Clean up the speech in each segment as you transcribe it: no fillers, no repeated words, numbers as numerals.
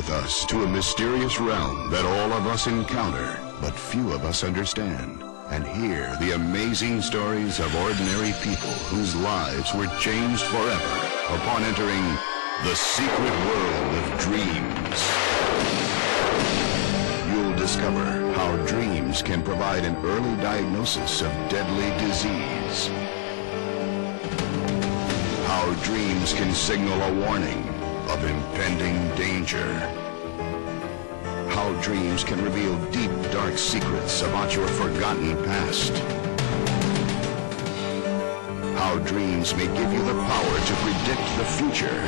with us to a mysterious realm that all of us encounter, but few of us understand. And hear the amazing stories of ordinary people whose lives were changed forever upon entering the secret world of dreams. You'll discover how dreams can provide an early diagnosis of deadly disease. How dreams can signal a warning of impending danger. How dreams can reveal deep, dark secrets about your forgotten past. How dreams may give you the power to predict the future.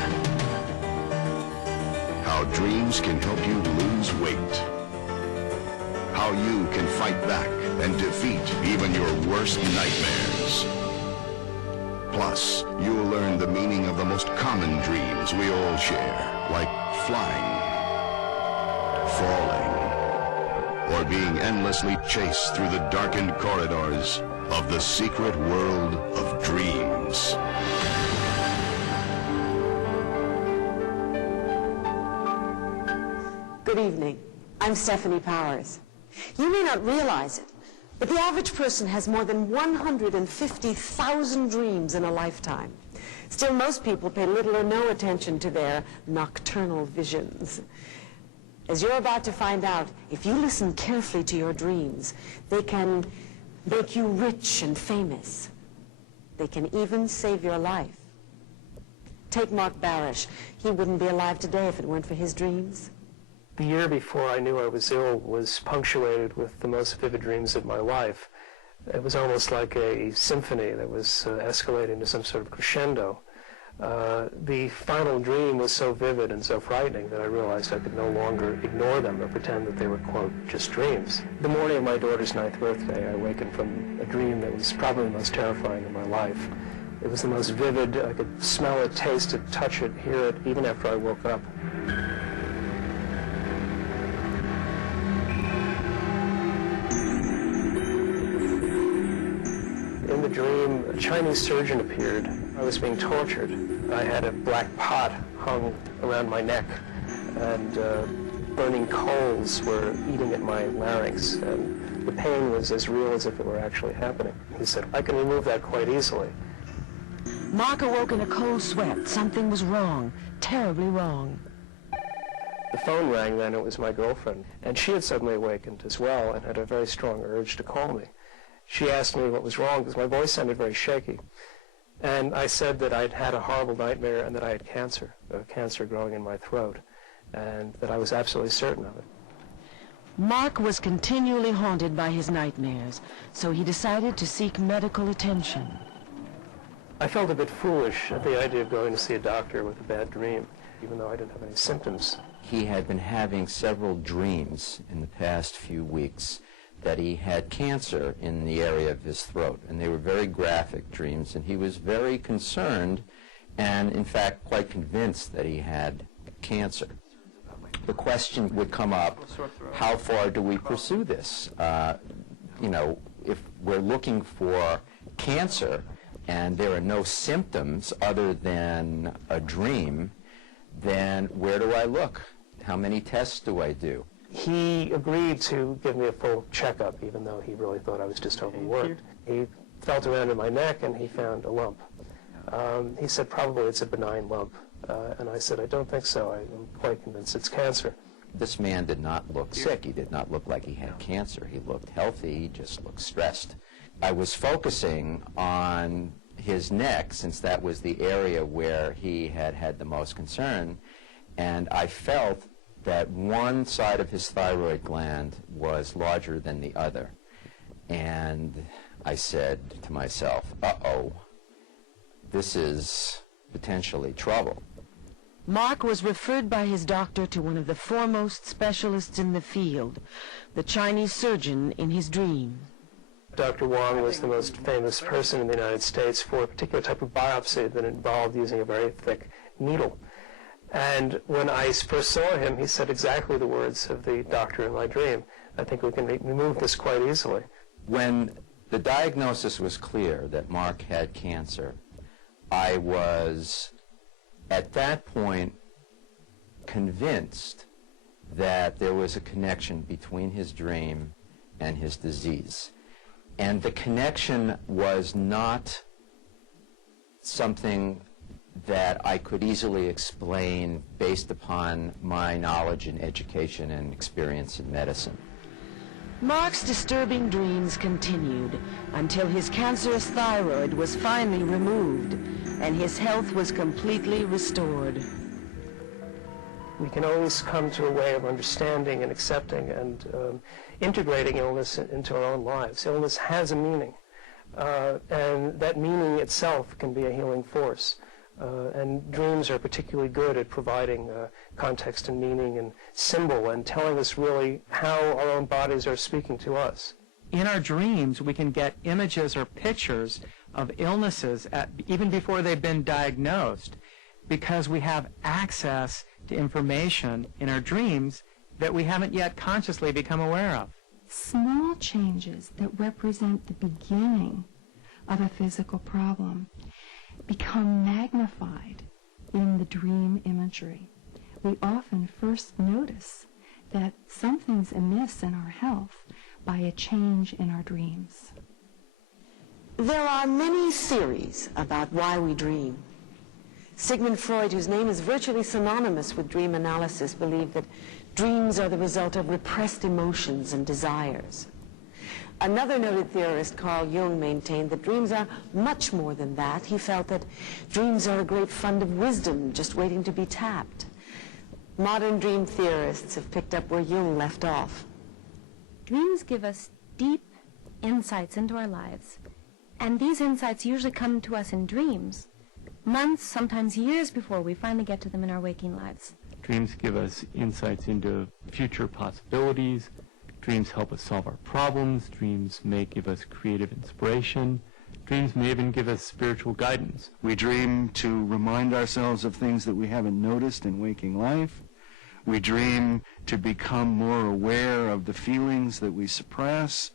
How dreams can help you lose weight. How you can fight back and defeat even your worst nightmares. Plus, you'll learn the meaning of the most common dreams we all share, like flying, falling, or being endlessly chased through the darkened corridors of the secret world of dreams. Good evening. I'm Stephanie Powers. You may not realize it, but the average person has more than 150,000 dreams in a lifetime. Still, most people pay little or no attention to their nocturnal visions. As you're about to find out, if you listen carefully to your dreams, they can make you rich and famous. They can even save your life. Take Mark Barish. He wouldn't be alive today if it weren't for his dreams. The year before I knew I was ill was punctuated with the most vivid dreams of my life. It was almost like a symphony that was escalating to some sort of crescendo. The final dream was so vivid and so frightening that I realized I could no longer ignore them or pretend that they were, quote, just dreams. The morning of my daughter's 9th birthday, I awakened from a dream that was probably the most terrifying of my life. It was the most vivid. I could smell it, taste it, touch it, hear it, even after I woke up. In the dream, a Chinese surgeon appeared. I was being tortured. I had a black pot hung around my neck, and burning coals were eating at my larynx, and the pain was as real as if it were actually happening. He said, I can remove that quite easily. Mark awoke in a cold sweat. Something was wrong, terribly wrong. The phone rang then. It was my girlfriend, and she had suddenly awakened as well and had a very strong urge to call me. She asked me what was wrong because my voice sounded very shaky. And I said that I'd had a horrible nightmare and that I had cancer growing in my throat, and that I was absolutely certain of it. Mark was continually haunted by his nightmares, so he decided to seek medical attention. I felt a bit foolish at the idea of going to see a doctor with a bad dream, even though I didn't have any symptoms. He had been having several dreams in the past few weeks that he had cancer in the area of his throat, and they were very graphic dreams, and he was very concerned and, in fact, quite convinced that he had cancer. The question would come up, how far do we pursue this? You know, if we're looking for cancer and there are no symptoms other than a dream, then where do I look? How many tests do I do? He agreed to give me a full checkup, even though he really thought I was just overworked. He felt around in my neck, and he found a lump. He said probably it's a benign lump, and I said I don't think so. I'm quite convinced it's cancer. This man did not look sick. He did not look like he had cancer. He looked healthy. He just looked stressed. I was focusing on his neck, since that was the area where he had had the most concern, and I felt that one side of his thyroid gland was larger than the other. And I said to myself, uh-oh, this is potentially trouble. Mark was referred by his doctor to one of the foremost specialists in the field, the Chinese surgeon in his dream. Dr. Wong was the most famous person in the United States for a particular type of biopsy that involved using a very thick needle. And when I first saw him, he said exactly the words of the doctor in my dream. I think we can remove this quite easily. When the diagnosis was clear that Mark had cancer, I was, at that point, convinced that there was a connection between his dream and his disease. And the connection was not something that I could easily explain based upon my knowledge and education and experience in medicine. Mark's disturbing dreams continued until his cancerous thyroid was finally removed and his health was completely restored. We can always come to a way of understanding and accepting and integrating illness into our own lives. Illness has a meaning, and that meaning itself can be a healing force. And dreams are particularly good at providing context and meaning and symbol and telling us really how our own bodies are speaking to us. In our dreams, we can get images or pictures of illnesses even before they've been diagnosed, because we have access to information in our dreams that we haven't yet consciously become aware of. Small changes that represent the beginning of a physical problem become magnified in the dream imagery. We often first notice that something's amiss in our health by a change in our dreams. There are many theories about why we dream. Sigmund Freud, whose name is virtually synonymous with dream analysis, believed that dreams are the result of repressed emotions and desires. Another noted theorist, Carl Jung, maintained that dreams are much more than that. He felt that dreams are a great fund of wisdom just waiting to be tapped. Modern dream theorists have picked up where Jung left off. Dreams give us deep insights into our lives, and these insights usually come to us in dreams, months, sometimes years before we finally get to them in our waking lives. Dreams give us insights into future possibilities. Dreams help us solve our problems. Dreams may give us creative inspiration. Dreams may even give us spiritual guidance. We dream to remind ourselves of things that we haven't noticed in waking life. We dream to become more aware of the feelings that we suppress.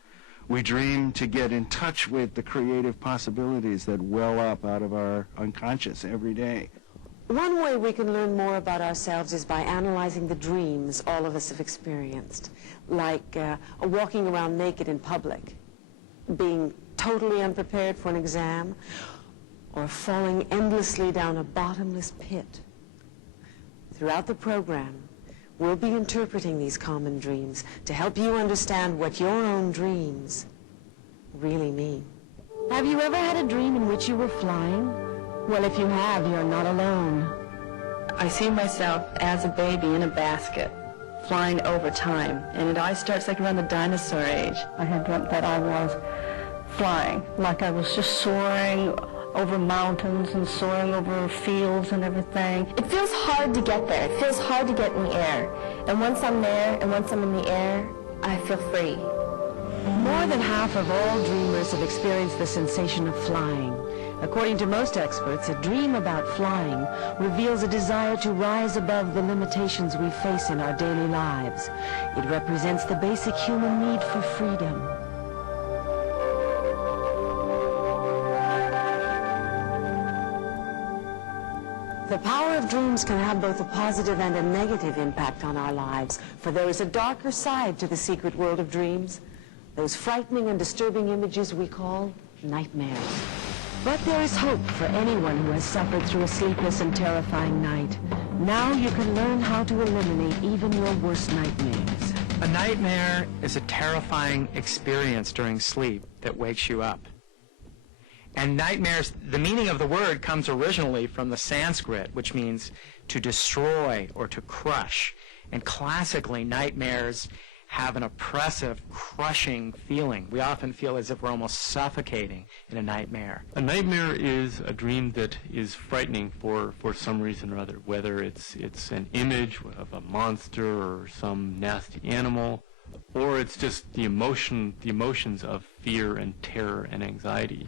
We dream to get in touch with the creative possibilities that well up out of our unconscious every day. One way we can learn more about ourselves is by analyzing the dreams all of us have experienced, like walking around naked in public, being totally unprepared for an exam, or falling endlessly down a bottomless pit. Throughout the program, we'll be interpreting these common dreams to help you understand what your own dreams really mean. Have you ever had a dream in which you were flying? Well, if you have, you're not alone. I see myself as a baby in a basket, flying over time, and it always starts like around the dinosaur age. I had dreamt that I was flying, like I was just soaring over mountains and soaring over fields and everything. It feels hard to get there. It feels hard to get in the air. And once I'm there and once I'm in the air, I feel free. More than half of all dreamers have experienced the sensation of flying. According to most experts, a dream about flying reveals a desire to rise above the limitations we face in our daily lives. It represents the basic human need for freedom. The power of dreams can have both a positive and a negative impact on our lives, for there is a darker side to the secret world of dreams, those frightening and disturbing images we call nightmares. But there is hope for anyone who has suffered through a sleepless and terrifying night. Now you can learn how to eliminate even your worst nightmares. A nightmare is a terrifying experience during sleep that wakes you up. And nightmares, the meaning of the word comes originally from the Sanskrit, which means to destroy or to crush. And classically, nightmares have an oppressive, crushing feeling. We often feel as if we're almost suffocating in a nightmare. A nightmare is a dream that is frightening for some reason or other, whether it's an image of a monster or some nasty animal, or it's just the emotions of fear and terror and anxiety.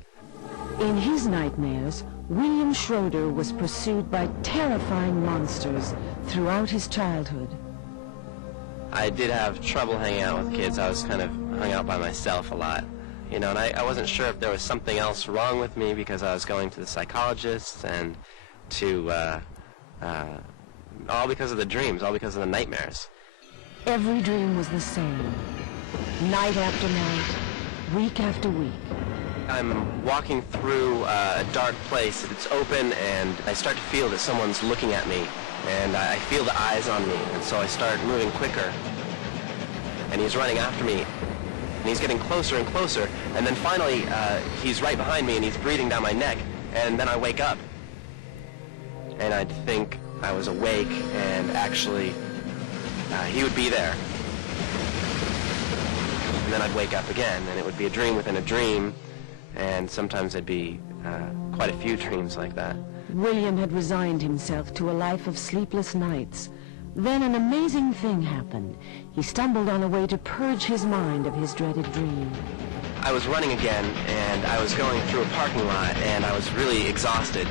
In his nightmares, William Schroeder was pursued by terrifying monsters throughout his childhood. I did have trouble hanging out with kids. I was kind of hung out by myself a lot, and I wasn't sure if there was something else wrong with me because I was going to the psychologist and to all because of the dreams, all because of the nightmares. Every dream was the same. Night after night, week after week. I'm walking through a dark place. It's open, and I start to feel that someone's looking at me, and I feel the eyes on me, and so I start moving quicker. And he's running after me, and he's getting closer and closer, and then finally he's right behind me, and he's breathing down my neck, and then I wake up. And I'd think I was awake, and actually he would be there. And then I'd wake up again, and it would be a dream within a dream, and sometimes it'd be quite a few dreams like that. William had resigned himself to a life of sleepless nights. Then an amazing thing happened. He stumbled on a way to purge his mind of his dreaded dream. I was running again, and I was going through a parking lot, and I was really exhausted.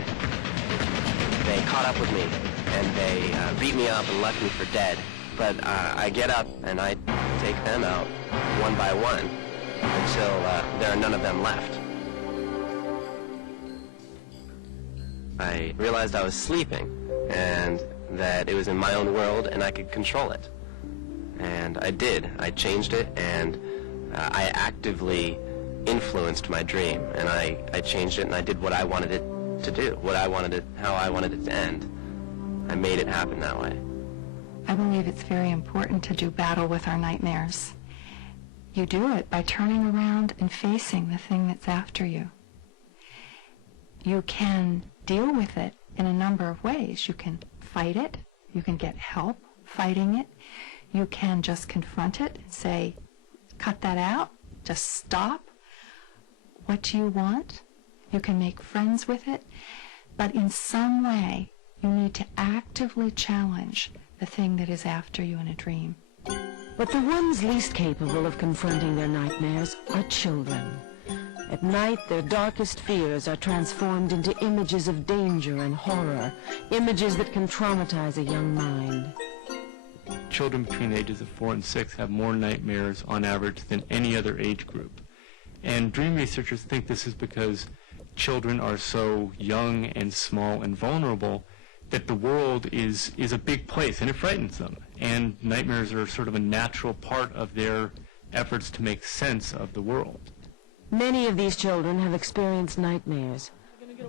They caught up with me, and they beat me up and left me for dead. But I get up, and I take them out one by one until there are none of them left. I realized I was sleeping, and that it was in my own world, and I could control it. And I did. I changed it, and I actively influenced my dream, and I changed it, and I did what I wanted it to do, how I wanted it to end. I made it happen that way. I believe it's very important to do battle with our nightmares. You do it by turning around and facing the thing that's after you. You can deal with it in a number of ways. You can fight it. You can get help fighting it. You can just confront it and say, cut that out. Just stop. What do you want? You can make friends with it. But in some way, you need to actively challenge the thing that is after you in a dream. But the ones least capable of confronting their nightmares are children. At night, their darkest fears are transformed into images of danger and horror, images that can traumatize a young mind. Children between the ages of 4 and 6 have more nightmares on average than any other age group. And dream researchers think this is because children are so young and small and vulnerable that the world is a big place, and it frightens them. And nightmares are sort of a natural part of their efforts to make sense of the world. Many of these children have experienced nightmares.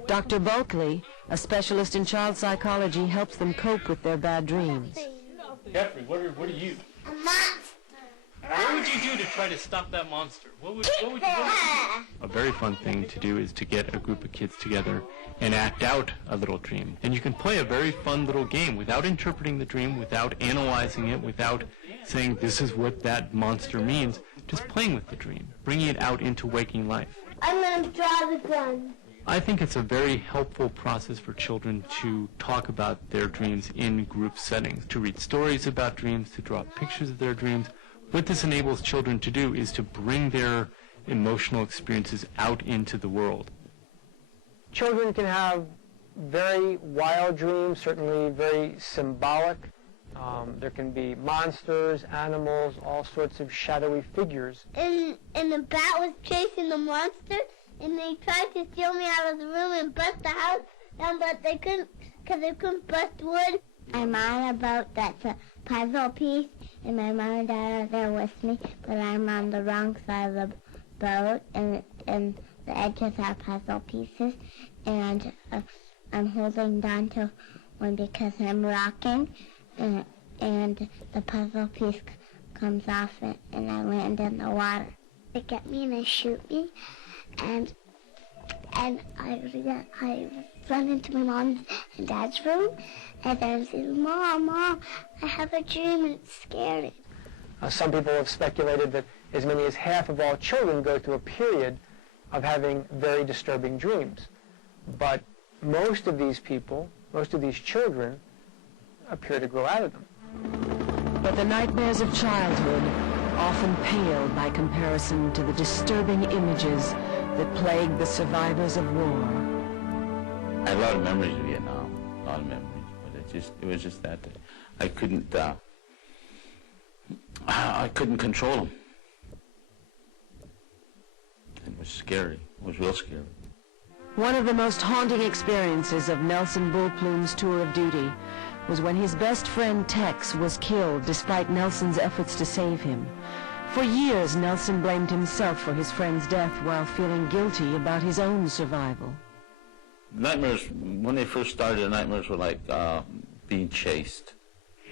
Dr. Bulkley, a specialist in child psychology, helps them cope with their bad dreams. Jeffrey, what are you? A monster. What would you do to try to stop that monster? What would you do? A very fun thing to do is to get a group of kids together and act out a little dream. And you can play a very fun little game without interpreting the dream, without analyzing it, without saying this is what that monster means, just playing with the dream, bringing it out into waking life. I'm going to draw the gun. I think it's a very helpful process for children to talk about their dreams in group settings, to read stories about dreams, to draw pictures of their dreams. What this enables children to do is to bring their emotional experiences out into the world. Children can have very wild dreams, certainly very symbolic. There can be monsters, animals, all sorts of shadowy figures. And the bat was chasing the monster, and they tried to steal me out of the room and bust the house down, but they couldn't, because they couldn't bust wood. I'm on a boat that's a puzzle piece, and my mom and dad are there with me, but I'm on the wrong side of the boat, and the edges are puzzle pieces, and I'm holding on to one because I'm rocking, and the puzzle piece comes off it, and I land in the water. They get me and they shoot me, and I run into my mom and dad's room, and then I say, Mom, I have a dream and it's scary. Some people have speculated that as many as half of all children go through a period of having very disturbing dreams. But most of these people, most of these children, appear to grow out of them. But the nightmares of childhood often pale by comparison to the disturbing images that plague the survivors of war. I had a lot of memories of Vietnam, a lot of memories, but it was just that I couldn't control them. It was scary. It was real scary. One of the most haunting experiences of Nelson Bullplume's tour of duty was when his best friend Tex was killed despite Nelson's efforts to save him. For years, Nelson blamed himself for his friend's death while feeling guilty about his own survival. Nightmares, when they first started, the nightmares were like being chased. The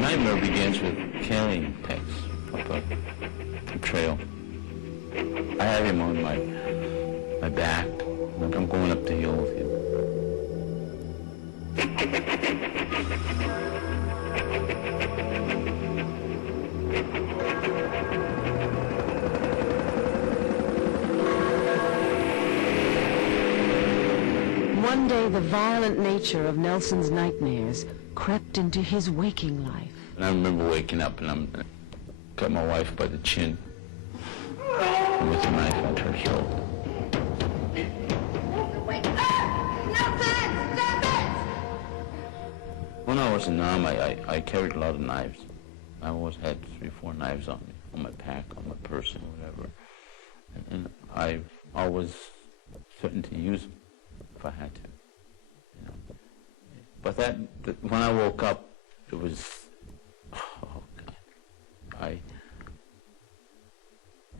nightmare begins with carrying Tex up a trail. I have him on my back, like I'm going up the hill with him. One day, the violent nature of Nelson's nightmares crept into his waking life. And I remember waking up and I'm got my wife by the chin and with a knife at her throat. When I was in Nam, I carried a lot of knives. I always had 3 or 4 knives on me, on my pack, on my person, whatever. And I always threatened to use them if I had to. You know. But when I woke up, it was, oh God,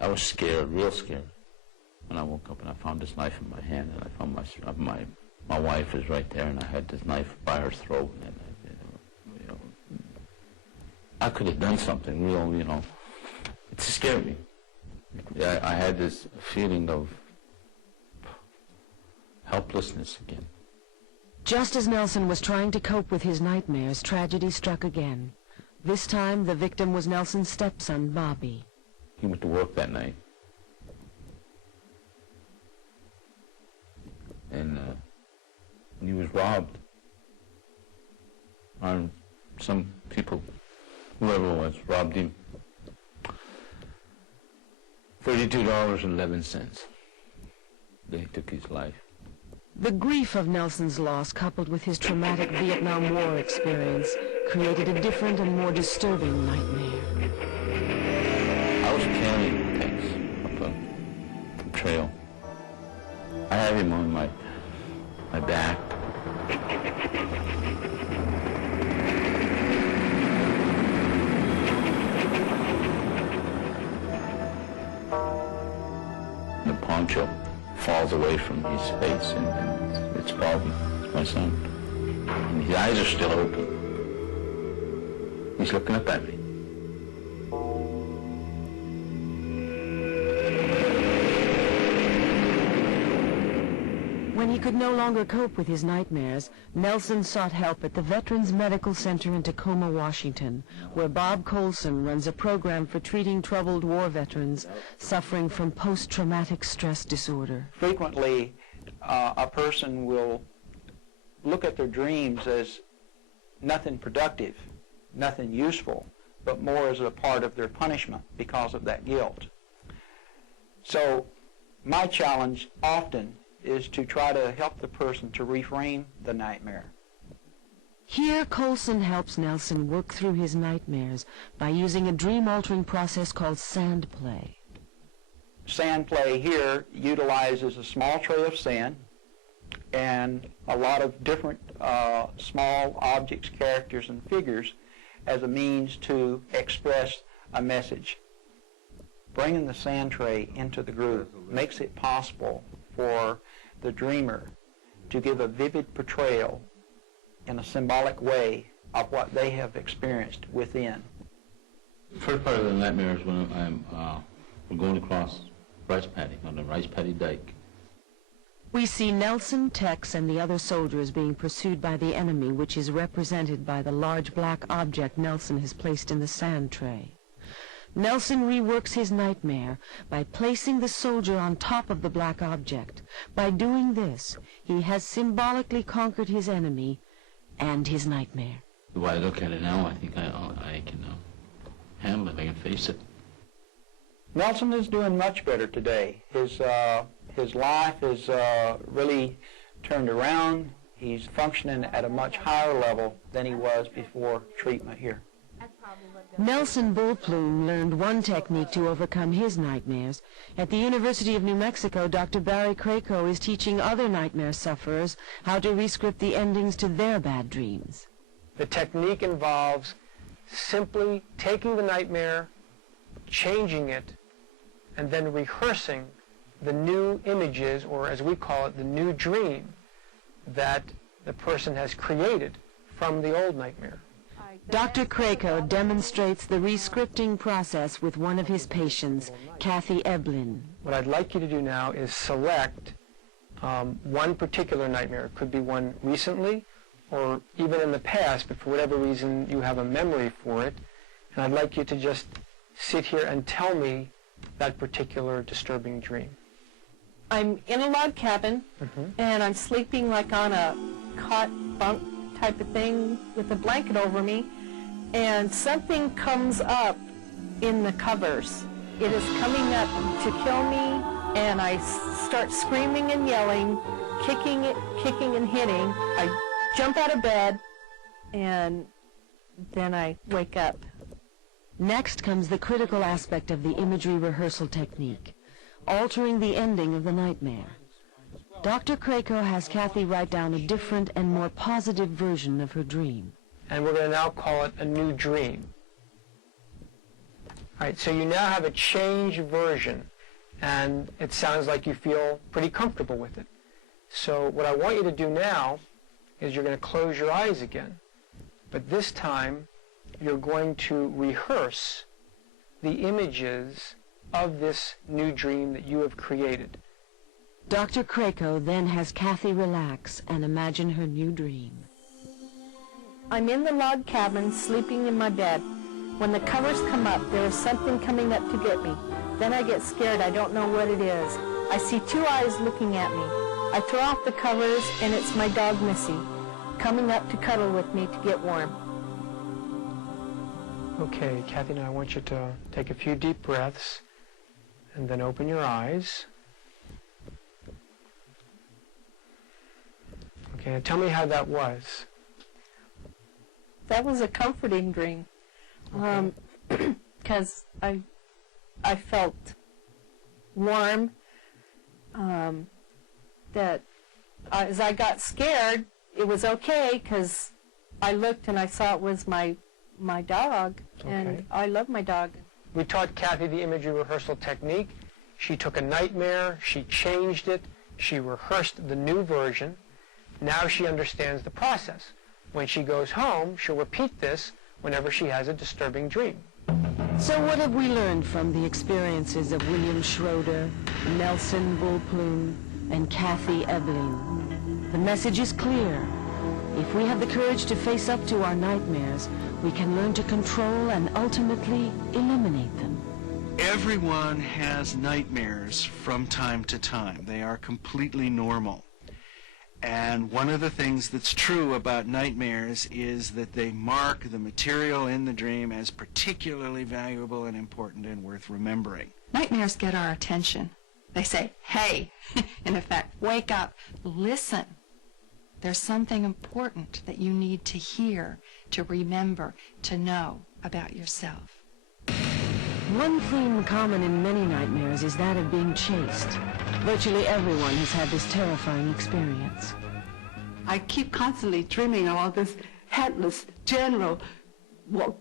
I was scared, real scared. When I woke up and I found this knife in my hand, and I found my wife is right there, and I had this knife by her throat, and I could have done something real, you know. It scared me. I had this feeling of helplessness again. Just as Nelson was trying to cope with his nightmares, tragedy struck again. This time, the victim was Nelson's stepson, Bobby. He went to work that night. And he was robbed. Some people, whoever it was, robbed him. $32.11. They took his life. The grief of Nelson's loss, coupled with his traumatic Vietnam War experience, created a different and more disturbing nightmare. I was carrying Tex up a trail. I have him on my back. The poncho falls away from his face, and it's Bobby, it's my son. And his eyes are still open. He's looking up at me. When he could no longer cope with his nightmares, Nelson sought help at the Veterans Medical Center in Tacoma, Washington, where Bob Colson runs a program for treating troubled war veterans suffering from post-traumatic stress disorder. Frequently, a person will look at their dreams as nothing productive, nothing useful, but more as a part of their punishment because of that guilt. So my challenge often is to try to help the person to reframe the nightmare. Here, Colson helps Nelson work through his nightmares by using a dream-altering process called sand play. Sand play here utilizes a small tray of sand and a lot of different small objects, characters, and figures as a means to express a message. Bringing the sand tray into the group makes it possible for the dreamer to give a vivid portrayal in a symbolic way of what they have experienced within. The first part of the nightmare is when we're going across rice paddy, on the rice paddy dike. We see Nelson, Tex, and the other soldiers being pursued by the enemy, which is represented by the large black object Nelson has placed in the sand tray. Nelson reworks his nightmare by placing the soldier on top of the black object. By doing this, he has symbolically conquered his enemy and his nightmare. The way I look at it now, I think I can handle it, I can face it. Nelson is doing much better today. His life is really turned around. He's functioning at a much higher level than he was before treatment here. Nelson Bullplume learned one technique to overcome his nightmares. At the University of New Mexico, Dr. Barry Krakow is teaching other nightmare sufferers how to rescript the endings to their bad dreams. The technique involves simply taking the nightmare, changing it, and then rehearsing the new images, or as we call it, the new dream that the person has created from the old nightmare. Dr. Krakow demonstrates the rescripting process with one of his patients, Kathy Eblin. What I'd like you to do now is select one particular nightmare. It could be one recently or even in the past, but for whatever reason you have a memory for it. And I'd like you to just sit here and tell me that particular disturbing dream. I'm in a log cabin, and I'm sleeping like on a cot bunk type of thing with a blanket over me, and something comes up in the covers. It is coming up to kill me, and I start screaming and yelling, kicking and hitting. I jump out of bed, and then I wake up. Next comes the critical aspect of the imagery rehearsal technique, altering the ending of the nightmare. Dr. Krakow has Kathy write down a different and more positive version of her dream. And we're going to now call it a new dream. All right, so you now have a changed version, and it sounds like you feel pretty comfortable with it. So what I want you to do now is you're going to close your eyes again. But this time, you're going to rehearse the images of this new dream that you have created. Dr. Krakow then has Kathy relax and imagine her new dream. I'm in the log cabin, sleeping in my bed. When the covers come up, there is something coming up to get me. Then I get scared. I don't know what it is. I see two eyes looking at me. I throw off the covers, and it's my dog, Missy, coming up to cuddle with me to get warm. Okay, Kathy, now I want you to take a few deep breaths and then open your eyes. Okay, now tell me how that was. That was a comforting dream, because I felt warm. That as I got scared, it was okay because I looked and I saw it was my dog, and I love my dog. We taught Kathy the imagery rehearsal technique. She took a nightmare, she changed it, she rehearsed the new version. Now she understands the process. When she goes home, she'll repeat this whenever she has a disturbing dream. So what have we learned from the experiences of William Schroeder, Nelson Bullplume, and Kathy Eblin? The message is clear. If we have the courage to face up to our nightmares, we can learn to control and ultimately eliminate them. Everyone has nightmares from time to time. They are completely normal. And one of the things that's true about nightmares is that they mark the material in the dream as particularly valuable and important and worth remembering. Nightmares get our attention. They say, hey, in effect, wake up, listen. There's something important that you need to hear, to remember, to know about yourself. One theme common in many nightmares is that of being chased. Virtually everyone has had this terrifying experience. I keep constantly dreaming about this headless general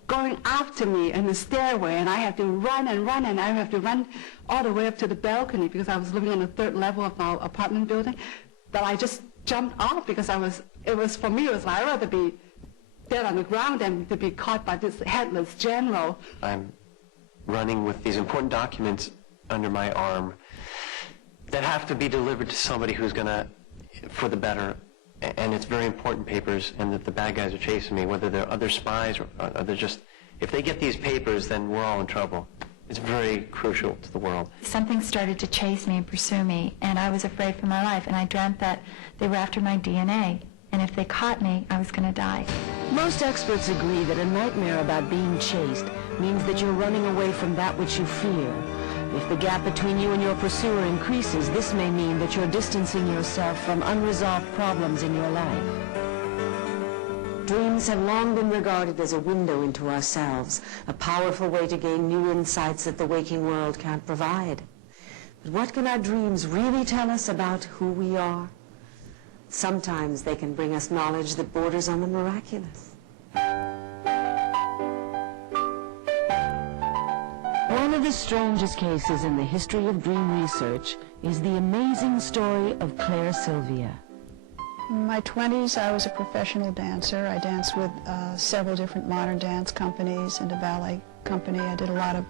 going after me in the stairway, and I have to run and run, and I have to run all the way up to the balcony because I was living on the 3rd level of our apartment building. But I just jumped off because for me, I'd rather be dead on the ground than to be caught by this headless general. I'm running with these important documents under my arm that have to be delivered to somebody who's gonna, for the better, and it's very important papers, and that the bad guys are chasing me, whether they're other spies or they're just, if they get these papers, then we're all in trouble. It's very crucial to the world. Something started to chase me and pursue me, and I was afraid for my life, and I dreamt that they were after my DNA, and if they caught me, I was gonna die. Most experts agree that a nightmare about being chased means that you're running away from that which you fear. If the gap between you and your pursuer increases, this may mean that you're distancing yourself from unresolved problems in your life. Dreams have long been regarded as a window into ourselves, a powerful way to gain new insights that the waking world can't provide. But what can our dreams really tell us about who we are? Sometimes they can bring us knowledge that borders on the miraculous. One of the strangest cases in the history of dream research is the amazing story of Claire Sylvia. In my 20s, I was a professional dancer. I danced with several different modern dance companies and a ballet company. I did a lot of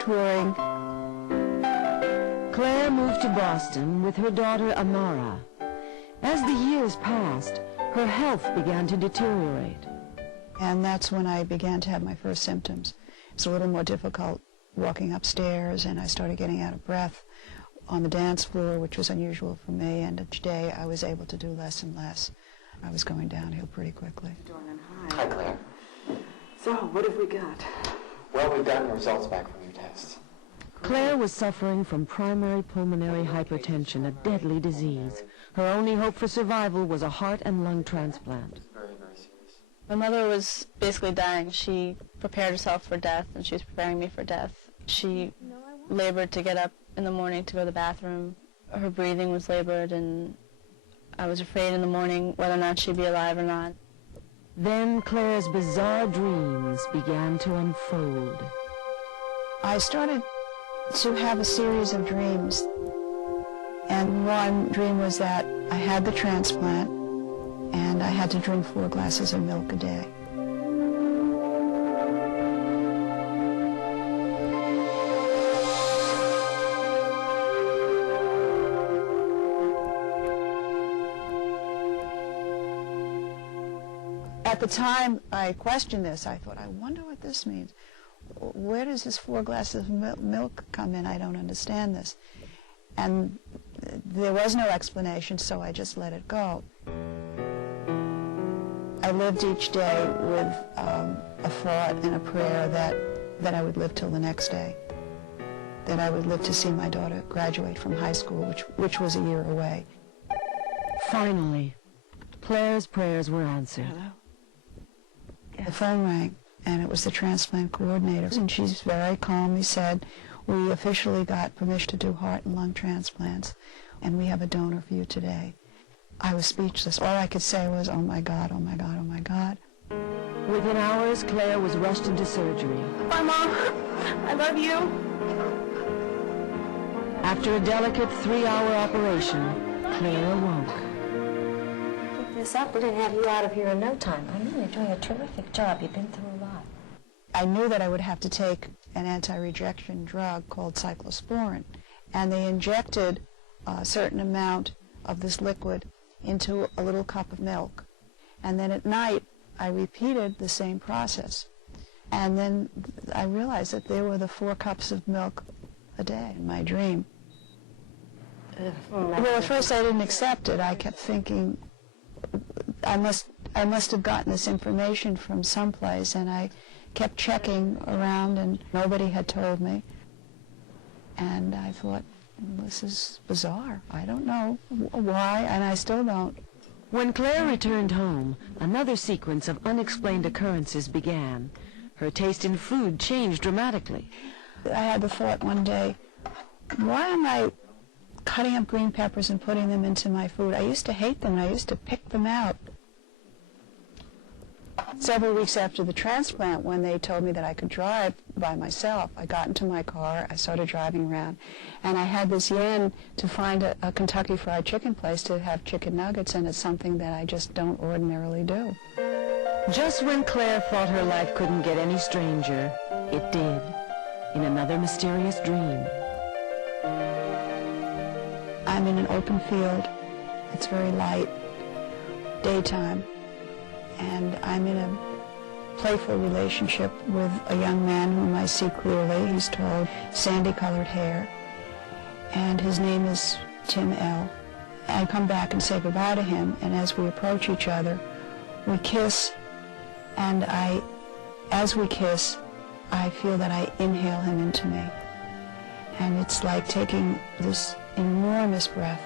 touring. Claire moved to Boston with her daughter Amara. As the years passed, her health began to deteriorate. And that's when I began to have my first symptoms. It was a little more difficult walking upstairs, and I started getting out of breath on the dance floor, which was unusual for me, and each day I was able to do less and less. I was going downhill pretty quickly. Hi, Claire. So, what have we got? Well, we've gotten the results back from your tests. Claire was suffering from primary pulmonary hypertension, a deadly disease. Her only hope for survival was a heart and lung transplant. Very, very serious. My mother was basically dying. She prepared herself for death, and she was preparing me for death. She labored to get up in the morning to go to the bathroom. Her breathing was labored, and I was afraid in the morning whether or not she'd be alive or not. Then Claire's bizarre dreams began to unfold. I started to have a series of dreams, and one dream was that I had the transplant and I had to drink 4 glasses of milk a day. At the time I questioned this, I thought, I wonder what this means. Where does this 4 glasses of milk come in? I don't understand this. And there was no explanation, so I just let it go. I lived each day with a thought and a prayer that I would live till the next day, that I would live to see my daughter graduate from high school, which was a year away. Finally, Claire's prayers were answered. The phone rang, and it was the transplant coordinator, and she very calmly said, we officially got permission to do heart and lung transplants, and we have a donor for you today. I was speechless. All I could say was, oh my God, oh my God, oh my God. Within hours, Claire was rushed into surgery. Bye, Mom. I love you. After a delicate 3-hour operation, Claire awoke. Keep this up, we're going to have you out of here in no time. I mean, you're doing a terrific job. You've been through a lot. I knew that I would have to take an anti-rejection drug called cyclosporin, and they injected a certain amount of this liquid into a little cup of milk. And then at night, I repeated the same process. And then I realized that there were the 4 cups of milk a day in my dream. Well, at first I didn't accept it. I kept thinking, I must have gotten this information from someplace, and I kept checking around, and nobody had told me. And I thought, this is bizarre. I don't know why, and I still don't. When Claire returned home, another sequence of unexplained occurrences began. Her taste in food changed dramatically. I had the thought one day, why am I cutting up green peppers and putting them into my food? I used to hate them, and I used to pick them out. Several weeks after the transplant, when they told me that I could drive by myself, I got into my car, I started driving around, and I had this yen to find a Kentucky Fried Chicken place to have chicken nuggets, and it's something that I just don't ordinarily do. Just when Claire thought her life couldn't get any stranger, it did, in another mysterious dream. I'm in an open field. It's very light, daytime. And I'm in a playful relationship with a young man whom I see clearly. He's tall, sandy-colored hair, and his name is Tim L. I come back and say goodbye to him, and as we approach each other, we kiss, and as we kiss, I feel that I inhale him into me. And it's like taking this enormous breath.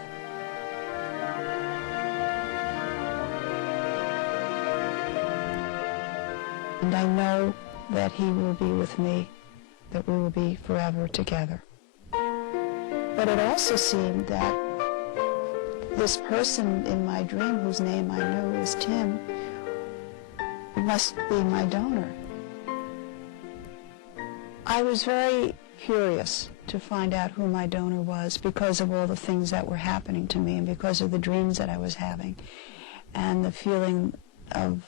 And I know that he will be with me, that we will be forever together. But it also seemed that this person in my dream, whose name I knew was Tim, must be my donor. I was very curious to find out who my donor was because of all the things that were happening to me and because of the dreams that I was having and the feeling of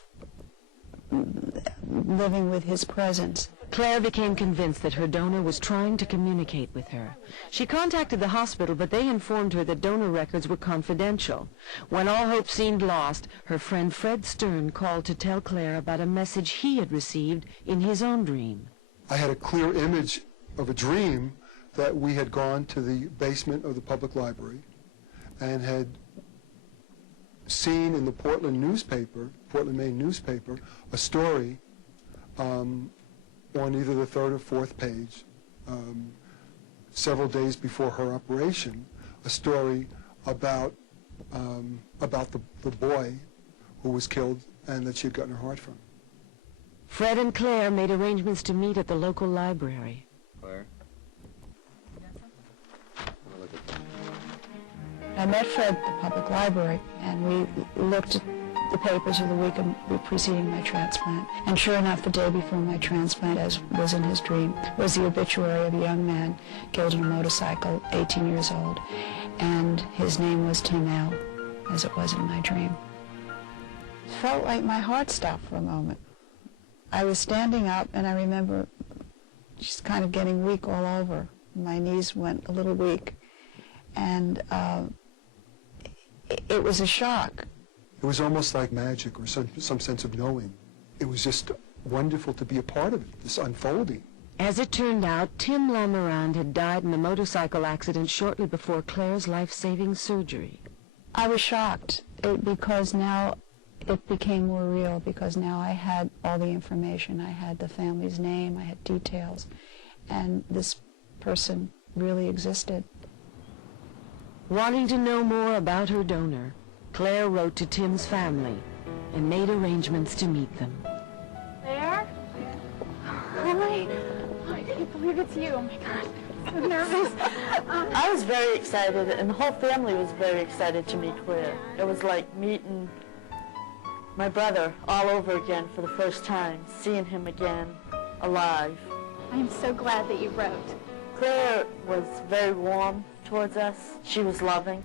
living with his presence. Claire became convinced that her donor was trying to communicate with her. She contacted the hospital, but they informed her that donor records were confidential. When all hope seemed lost, her friend Fred Stern called to tell Claire about a message he had received in his own dream. I had a clear image of a dream that we had gone to the basement of the public library and had seen in the Portland Maine newspaper, a story on either the third or fourth page, several days before her operation, a story about the boy who was killed and that she had gotten her heart from. Fred and Claire made arrangements to meet at the local library. Claire? I met Fred at the public library, and we looked at the papers of the week preceding my transplant. And sure enough, the day before my transplant, as was in his dream, was the obituary of a young man killed on a motorcycle, 18 years old. And his name was Tim L., as it was in my dream. It felt like my heart stopped for a moment. I was standing up, and I remember just kind of getting weak all over. My knees went a little weak, and it was a shock. It was almost like magic or some sense of knowing. It was just wonderful to be a part of it, this unfolding. As it turned out, Tim Lamarand had died in a motorcycle accident shortly before Claire's life-saving surgery. I was shocked because now it became more real, because now I had all the information. I had the family's name, I had details, and this person really existed. Wanting to know more about her donor, Claire wrote to Tim's family and made arrangements to meet them. Claire? Hi. I can't believe it's you. Oh my God. I'm so nervous. I was very excited, and the whole family was very excited to meet Claire. It was like meeting my brother all over again for the first time, seeing him again, alive. I am so glad that you wrote. Claire was very warm towards us. She was loving.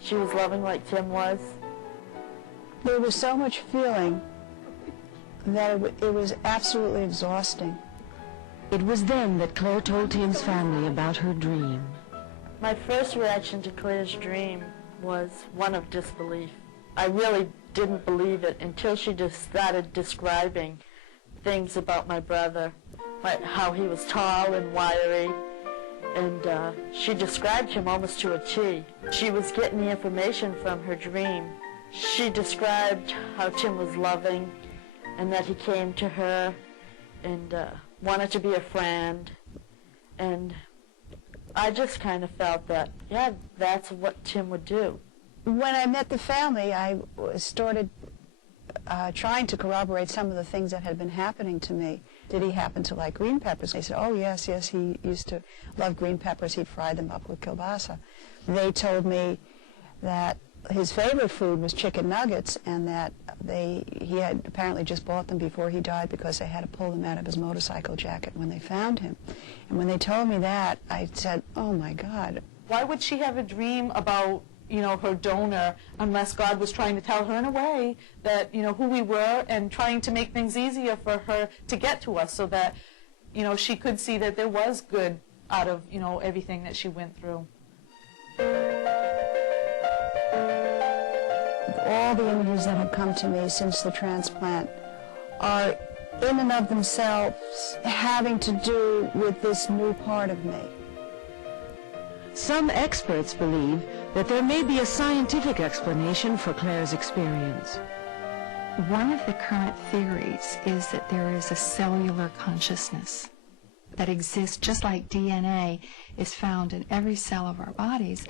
She was loving like Tim was. There was so much feeling that it was absolutely exhausting. It was then that Claire told Tim's family about her dream. My first reaction to Claire's dream was one of disbelief. I really didn't believe it until she just started describing things about my brother, how he was tall and wiry, and she described him almost to a T. She was getting the information from her dream. She described how Tim was loving and that he came to her and wanted to be a friend. And I just kind of felt that, yeah, that's what Tim would do. When I met the family, I started trying to corroborate some of the things that had been happening to me. Did he happen to like green peppers? They said, oh, yes, he used to love green peppers. He'd fry them up with kielbasa. They told me that his favorite food was chicken nuggets, and that he had apparently just bought them before he died because they had to pull them out of his motorcycle jacket when they found him. And when they told me that, I said, oh, my God. Why would she have a dream about, her donor, unless God was trying to tell her in a way that, who we were and trying to make things easier for her to get to us so that, she could see that there was good out of, everything that she went through. All the images that have come to me since the transplant are in and of themselves having to do with this new part of me. Some experts believe that there may be a scientific explanation for Claire's experience. One of the current theories is that there is a cellular consciousness that exists just like DNA is found in every cell of our bodies.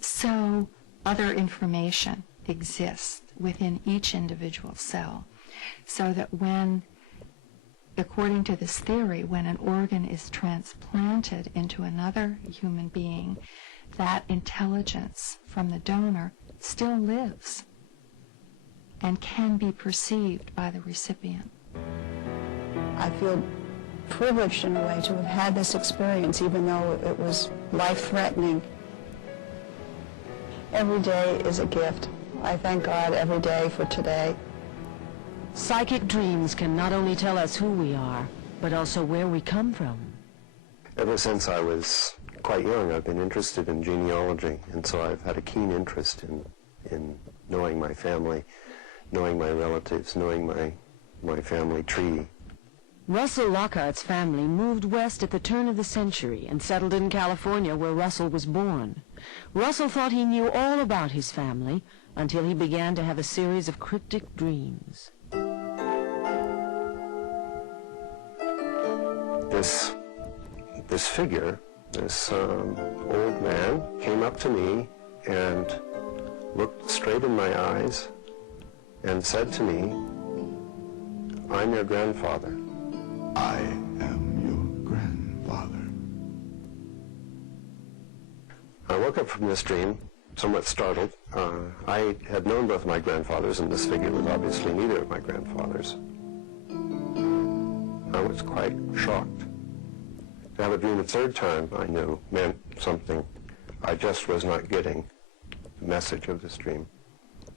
So other information exists within each individual cell. So that when, according to this theory, when an organ is transplanted into another human being, that intelligence from the donor still lives and can be perceived by the recipient. I feel privileged in a way to have had this experience, even though it was life-threatening. Every day is a gift. I thank God every day for today. Psychic dreams can not only tell us who we are, but also where we come from. Ever since I was quite young, I've been interested in genealogy, and so I've had a keen interest in knowing my family, knowing my relatives, knowing my family tree. Russell Lockhart's family moved west at the turn of the century and settled in California, where Russell was born. Russell thought he knew all about his family until he began to have a series of cryptic dreams. This figure, this old man, came up to me and looked straight in my eyes and said to me, "I'm your grandfather." I am your grandfather. I woke up from this dream somewhat startled. I had known both my grandfathers, and this figure was obviously neither of my grandfathers. I was quite shocked. To have a dream a third time, I knew, meant something. I just was not getting the message of this dream.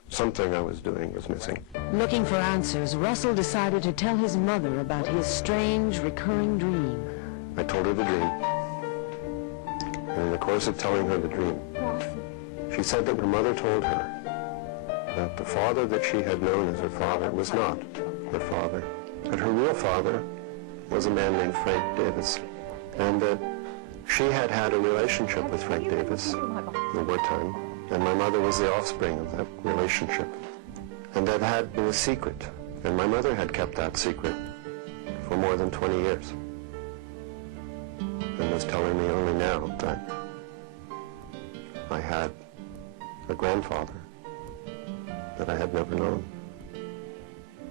Something I was doing was missing. Looking for answers, Russell decided to tell his mother about his strange, recurring dream. I told her the dream. And in the course of telling her the dream, she said that her mother told her that the father that she had known as her father was not her father, that her real father was a man named Frank Davis, and that she had had a relationship with Frank Davis in wartime, and my mother was the offspring of that relationship, and that had been a secret, and my mother had kept that secret for more than 20 years, and was telling me only now that I had a grandfather that I had never known,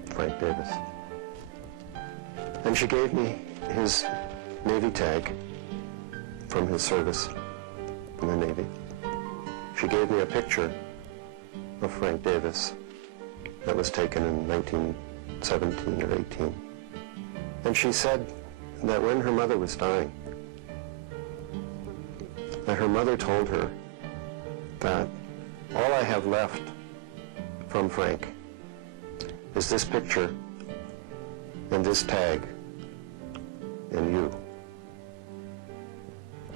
Frank Davis. And she gave me his Navy tag from his service in the Navy. She gave me a picture of Frank Davis that was taken in 1917 or 18. And she said that when her mother was dying, that her mother told her that all I have left from Frank is this picture and this tag and you.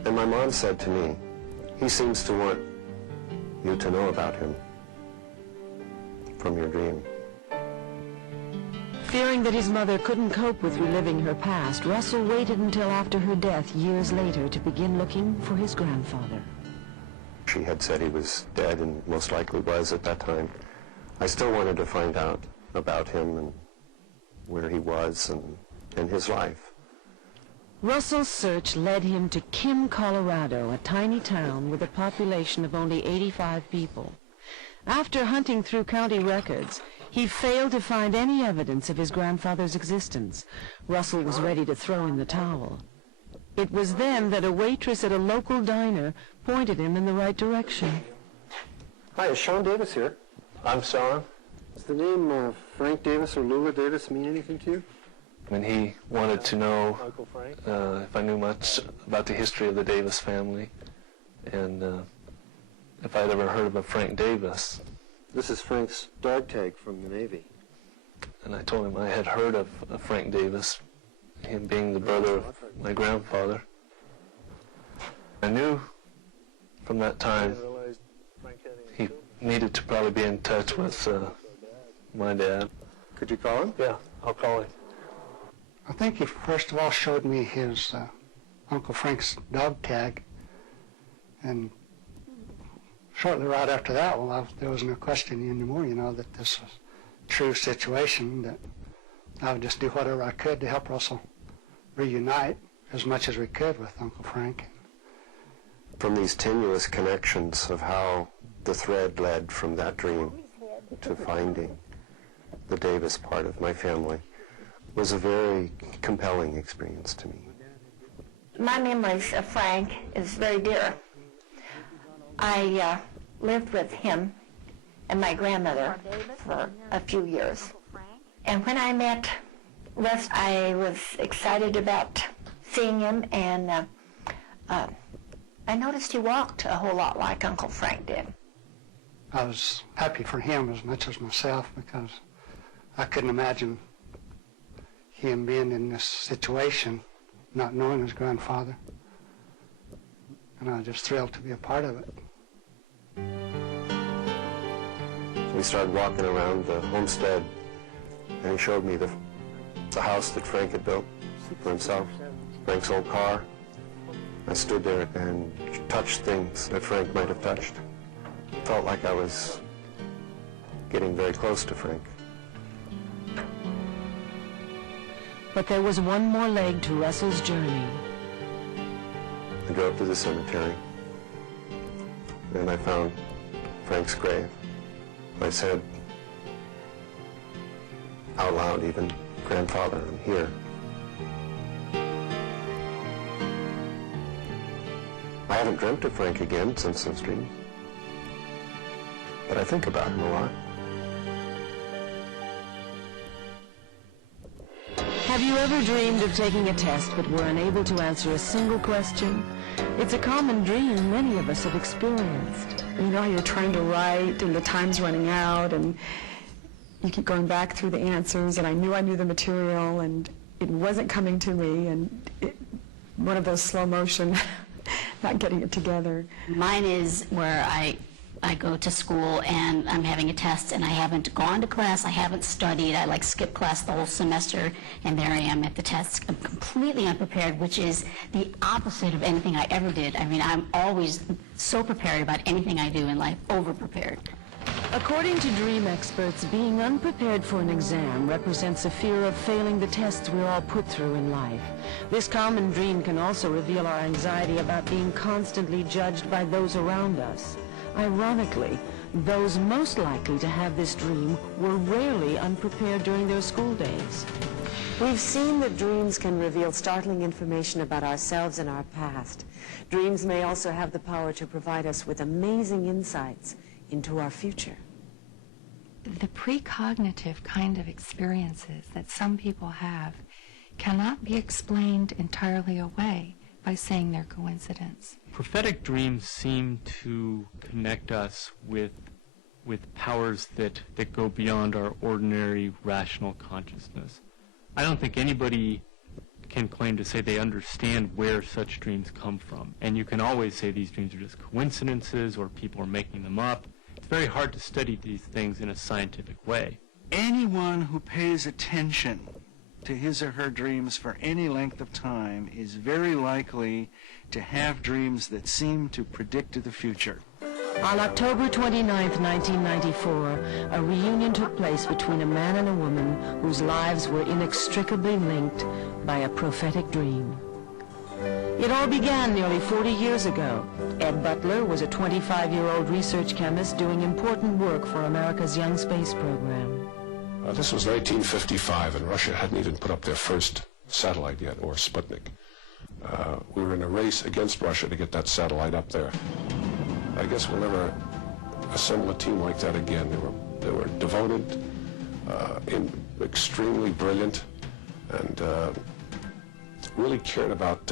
And my mom said to me, "He seems to want you to know about him from your dream." Fearing that his mother couldn't cope with reliving her past, Russell waited until after her death years later to begin looking for his grandfather. She had said he was dead, and most likely was at that time. I still wanted to find out about him and where he was and his life. Russell's search led him to Kim, Colorado, a tiny town with a population of only 85 people. After hunting through county records, he failed to find any evidence of his grandfather's existence. Russell was ready to throw in the towel. It was then that a waitress at a local diner pointed him in the right direction. Hi, is Sean Davis here? I'm Sean. Does the name Frank Davis or Lula Davis mean anything to you? And he wanted to know if I knew much about the history of the Davis family, and if I'd ever heard of a Frank Davis. This is Frank's dog tag from the Navy. And I told him I had heard of Frank Davis, him being the brother of my grandfather. I knew from that time he needed to probably be in touch with my dad. Could you call him? Yeah, I'll call him. I think he first of all showed me his Uncle Frank's dog tag, and shortly right after that, there was no question anymore, that this was a true situation, that I would just do whatever I could to help Russell reunite as much as we could with Uncle Frank. From these tenuous connections of how the thread led from that dream to finding the Davis part of my family, was a very compelling experience to me. My memories of Frank is very dear. I lived with him and my grandmother for a few years. And when I met Russ, I was excited about seeing him, and I noticed he walked a whole lot like Uncle Frank did. I was happy for him as much as myself, because I couldn't imagine him being in this situation, not knowing his grandfather. And I was just thrilled to be a part of it. We started walking around the homestead, and he showed me the house that Frank had built for himself, Frank's old car. I stood there and touched things that Frank might have touched. Felt like I was getting very close to Frank. But there was one more leg to Russell's journey. I drove to the cemetery, and I found Frank's grave. I said, out loud even, "Grandfather, I'm here." I haven't dreamt of Frank again since those dreams, but I think about him a lot. Have you ever dreamed of taking a test but were unable to answer a single question? It's a common dream many of us have experienced. You know, you're trying to write and the time's running out and you keep going back through the answers, and I knew the material and it wasn't coming to me, and one of those slow motion, not getting it together. Mine is where I go to school and I'm having a test and I haven't gone to class, I haven't studied, I like skip class the whole semester, and there I am at the test. I'm completely unprepared, which is the opposite of anything I ever did. I mean, I'm always so prepared about anything I do in life, over-prepared. According to dream experts, being unprepared for an exam represents a fear of failing the tests we're all put through in life. This common dream can also reveal our anxiety about being constantly judged by those around us. Ironically, those most likely to have this dream were rarely unprepared during their school days. We've seen that dreams can reveal startling information about ourselves and our past. Dreams may also have the power to provide us with amazing insights into our future. The precognitive kind of experiences that some people have cannot be explained entirely away by saying they're coincidence. Prophetic dreams seem to connect us with powers that go beyond our ordinary rational consciousness. I don't think anybody can claim to say they understand where such dreams come from. And you can always say these dreams are just coincidences or people are making them up. It's very hard to study these things in a scientific way. Anyone who pays attention to his or her dreams for any length of time is very likely to have dreams that seem to predict the future. On October 29, 1994, a reunion took place between a man and a woman whose lives were inextricably linked by a prophetic dream. It all began nearly 40 years ago. Ed Butler was a 25-year-old research chemist doing important work for America's young space program. This was 1955, and Russia hadn't even put up their first satellite yet, or Sputnik. We were in a race against Russia to get that satellite up there. I guess we'll never assemble a team like that again. They were devoted, extremely brilliant, and really cared about,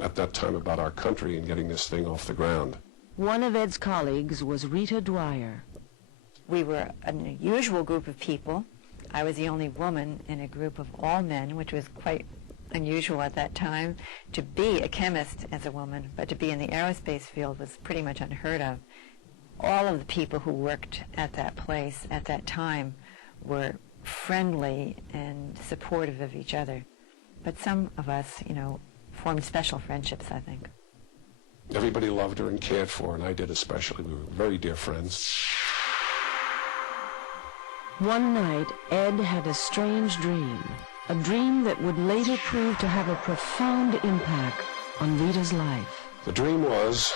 at that time, about our country and getting this thing off the ground. One of Ed's colleagues was Rita Dwyer. We were an unusual group of people. I was the only woman in a group of all men, which was quite unusual at that time. To be a chemist as a woman, but to be in the aerospace field was pretty much unheard of. All of the people who worked at that place at that time were friendly and supportive of each other. But some of us, formed special friendships, I think. Everybody loved her and cared for her, and I did especially. We were very dear friends. One night, Ed had a strange dream, a dream that would later prove to have a profound impact on Rita's life. The dream was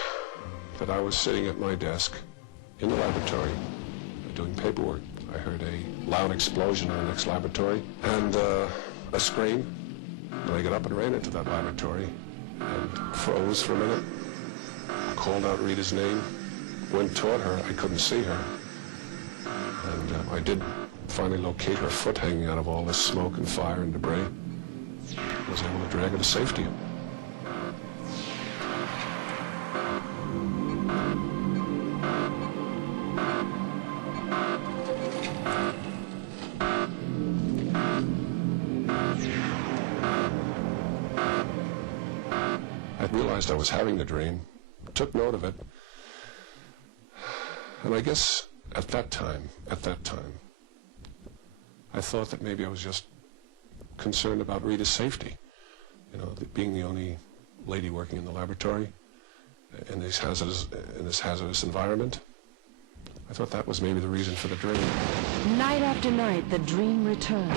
that I was sitting at my desk in the laboratory doing paperwork. I heard a loud explosion in the next laboratory and a scream. And I got up and ran into that laboratory and froze for a minute, called out Rita's name, went toward her. I couldn't see her. And I did finally locate her foot hanging out of all this smoke and fire and debris. I was able to drag her to safety. I realized I was having the dream, took note of it, and I guess at that time, I thought that maybe I was just concerned about Rita's safety. You know, being the only lady working in the laboratory in this hazardous environment. I thought that was maybe the reason for the dream. Night after night, the dream returned.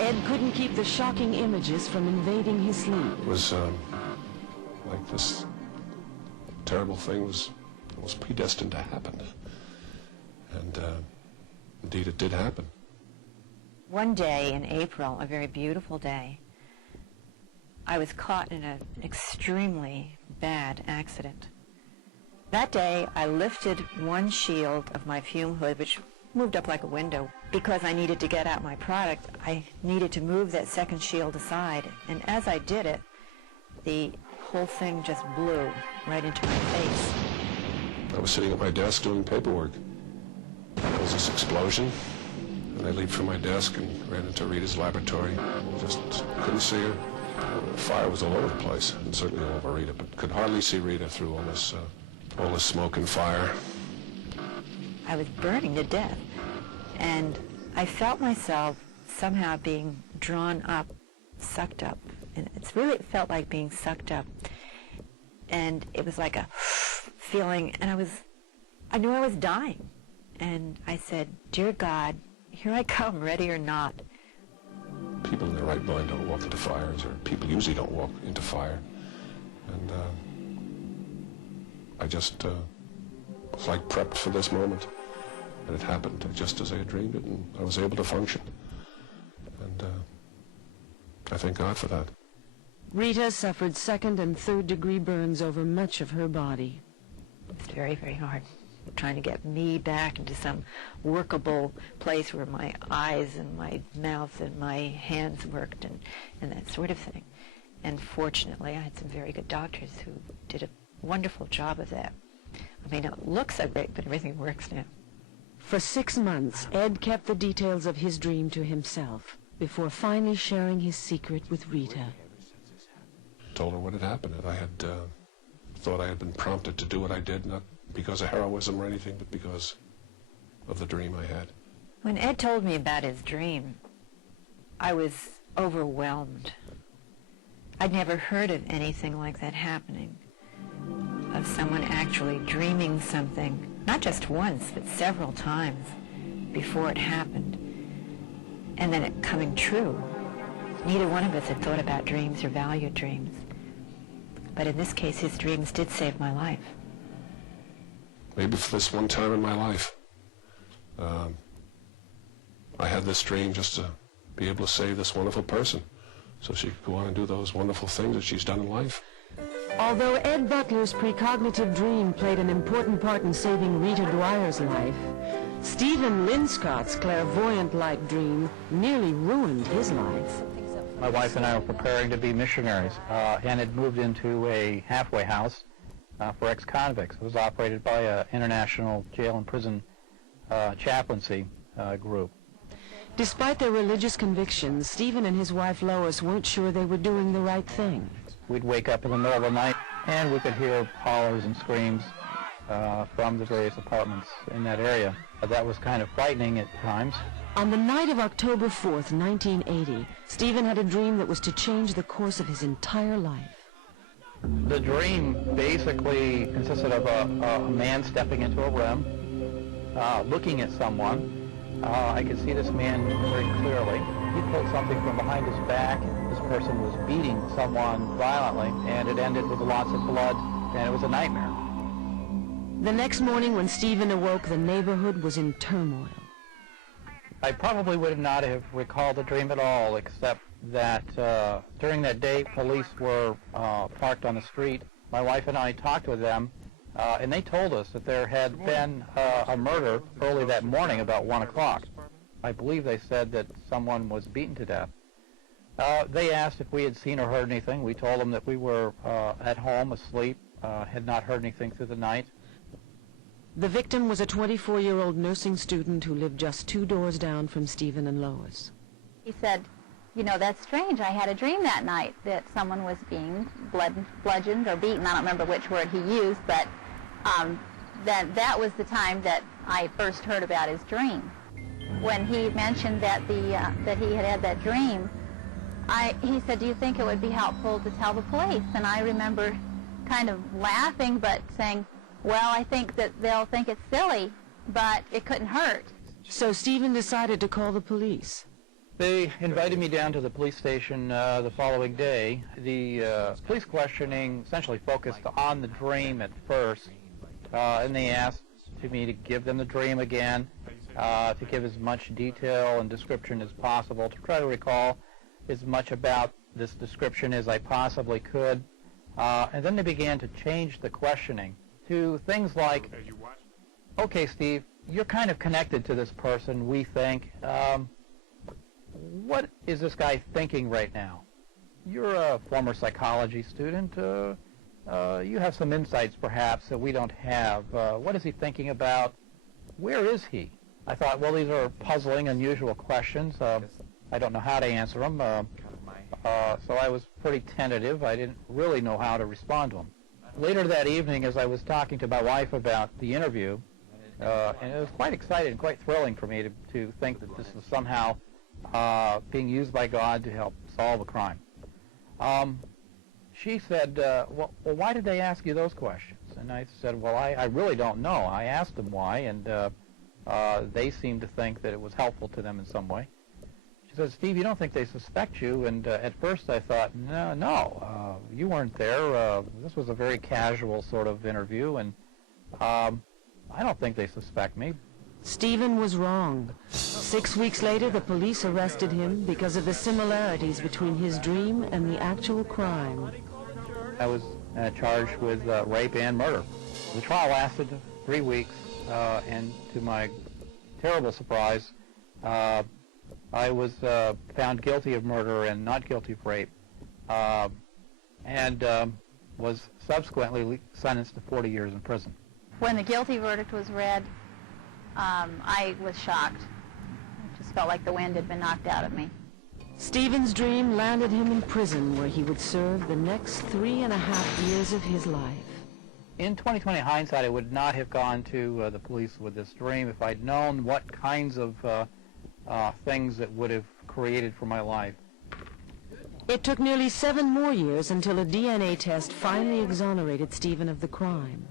Ed couldn't keep the shocking images from invading his sleep. It was like this terrible thing was predestined to happen. And indeed it did happen. One day in April, a very beautiful day, I was caught in an extremely bad accident. That day, I lifted one shield of my fume hood, which moved up like a window. Because I needed to get out my product, I needed to move that second shield aside. And as I did it, the whole thing just blew right into my face. I was sitting at my desk doing paperwork. There was this explosion, and I leaped from my desk and ran into Rita's laboratory. Just couldn't see her. The fire was all over the place, and certainly all over Rita, but could hardly see Rita through all this smoke and fire. I was burning to death, and I felt myself somehow being drawn up, sucked up, and it felt like being sucked up, and it was like a feeling, and I knew I was dying, and I said, "Dear God, here I come, ready or not." People in their right mind don't walk into fires, or people usually don't walk into fire, and I just was like prepped for this moment, and it happened just as I had dreamed it, and I was able to function, and I thank God for that. Rita suffered second and third degree burns over much of her body. It's very, very hard, trying to get me back into some workable place where my eyes and my mouth and my hands worked and that sort of thing. And fortunately, I had some very good doctors who did a wonderful job of that. I mean, it looks so great, but everything works now. For 6 months, Ed kept the details of his dream to himself before finally sharing his secret with Rita. Told her what had happened, and I had thought I had been prompted to do what I did, not because of heroism or anything, but because of the dream I had. When Ed told me about his dream, I was overwhelmed. I'd never heard of anything like that happening, of someone actually dreaming something, not just once, but several times before it happened, and then it coming true. Neither one of us had thought about dreams or valued dreams. But in this case, his dreams did save my life. Maybe for this one time in my life, I had this dream just to be able to save this wonderful person so she could go on and do those wonderful things that she's done in life. Although Ed Butler's precognitive dream played an important part in saving Rita Dwyer's life, Stephen Linscott's clairvoyant-like dream nearly ruined his life. My wife and I were preparing to be missionaries and had moved into a halfway house for ex-convicts. It was operated by an international jail and prison chaplaincy group. Despite their religious convictions, Stephen and his wife Lois weren't sure they were doing the right thing. We'd wake up in the middle of the night and we could hear hollers and screams from the various apartments in that area. That was kind of frightening at times. On the night of October 4th, 1980, Stephen had a dream that was to change the course of his entire life. The dream basically consisted of a man stepping into a room, looking at someone. I could see this man very clearly. He pulled something from behind his back. This person was beating someone violently, and it ended with lots of blood, and it was a nightmare. The next morning when Stephen awoke, the neighborhood was in turmoil. I probably would not have recalled the dream at all, except that during that day, police were parked on the street. My wife and I talked with them, and they told us that there had been a murder early that morning about 1 o'clock. I believe they said that someone was beaten to death. They asked if we had seen or heard anything. We told them that we were at home, asleep, had not heard anything through the night. The victim was a 24-year-old nursing student who lived just 2 doors down from Stephen and Lois. He said, you know, that's strange. I had a dream that night that someone was being bludgeoned or beaten. I don't remember which word he used, but that was the time that I first heard about his dream. When he mentioned that that he had that dream, he said, do you think it would be helpful to tell the police? And I remember kind of laughing, but saying, well, I think that they'll think it's silly, but it couldn't hurt. So Stephen decided to call the police. They invited me down to the police station the following day. The police questioning essentially focused on the dream at first, and they asked me to give them the dream again, to give as much detail and description as possible, to try to recall as much about this description as I possibly could. And then they began to change the questioning to things like, okay, Steve, you're kind of connected to this person, we think. What is this guy thinking right now? You're a former psychology student. You have some insights, perhaps, that we don't have. What is he thinking about? Where is he? I thought, well, these are puzzling, unusual questions. I don't know how to answer them. So I was pretty tentative. I didn't really know how to respond to them. Later that evening, as I was talking to my wife about the interview, and it was quite exciting, quite thrilling for me to think that this was somehow being used by God to help solve a crime. She said, well, why did they ask you those questions? And I said, well, I really don't know. I asked them why, and they seemed to think that it was helpful to them in some way. She said, Steve, you don't think they suspect you? And at first I thought, no, you weren't there. This was a very casual sort of interview, and I don't think they suspect me. Stephen was wrong. 6 weeks later, the police arrested him because of the similarities between his dream and the actual crime. I was charged with rape and murder. The trial lasted 3 weeks, and to my terrible surprise, I was found guilty of murder and not guilty of rape, and was subsequently sentenced to 40 years in prison. When the guilty verdict was read, I was shocked. It just felt like the wind had been knocked out of me. Stephen's dream landed him in prison, where he would serve the next 3.5 years of his life. In 20/20 hindsight, I would not have gone to the police with this dream if I'd known what kinds of things it would have created for my life. It took nearly 7 more years until a DNA test finally exonerated Stephen of the crime.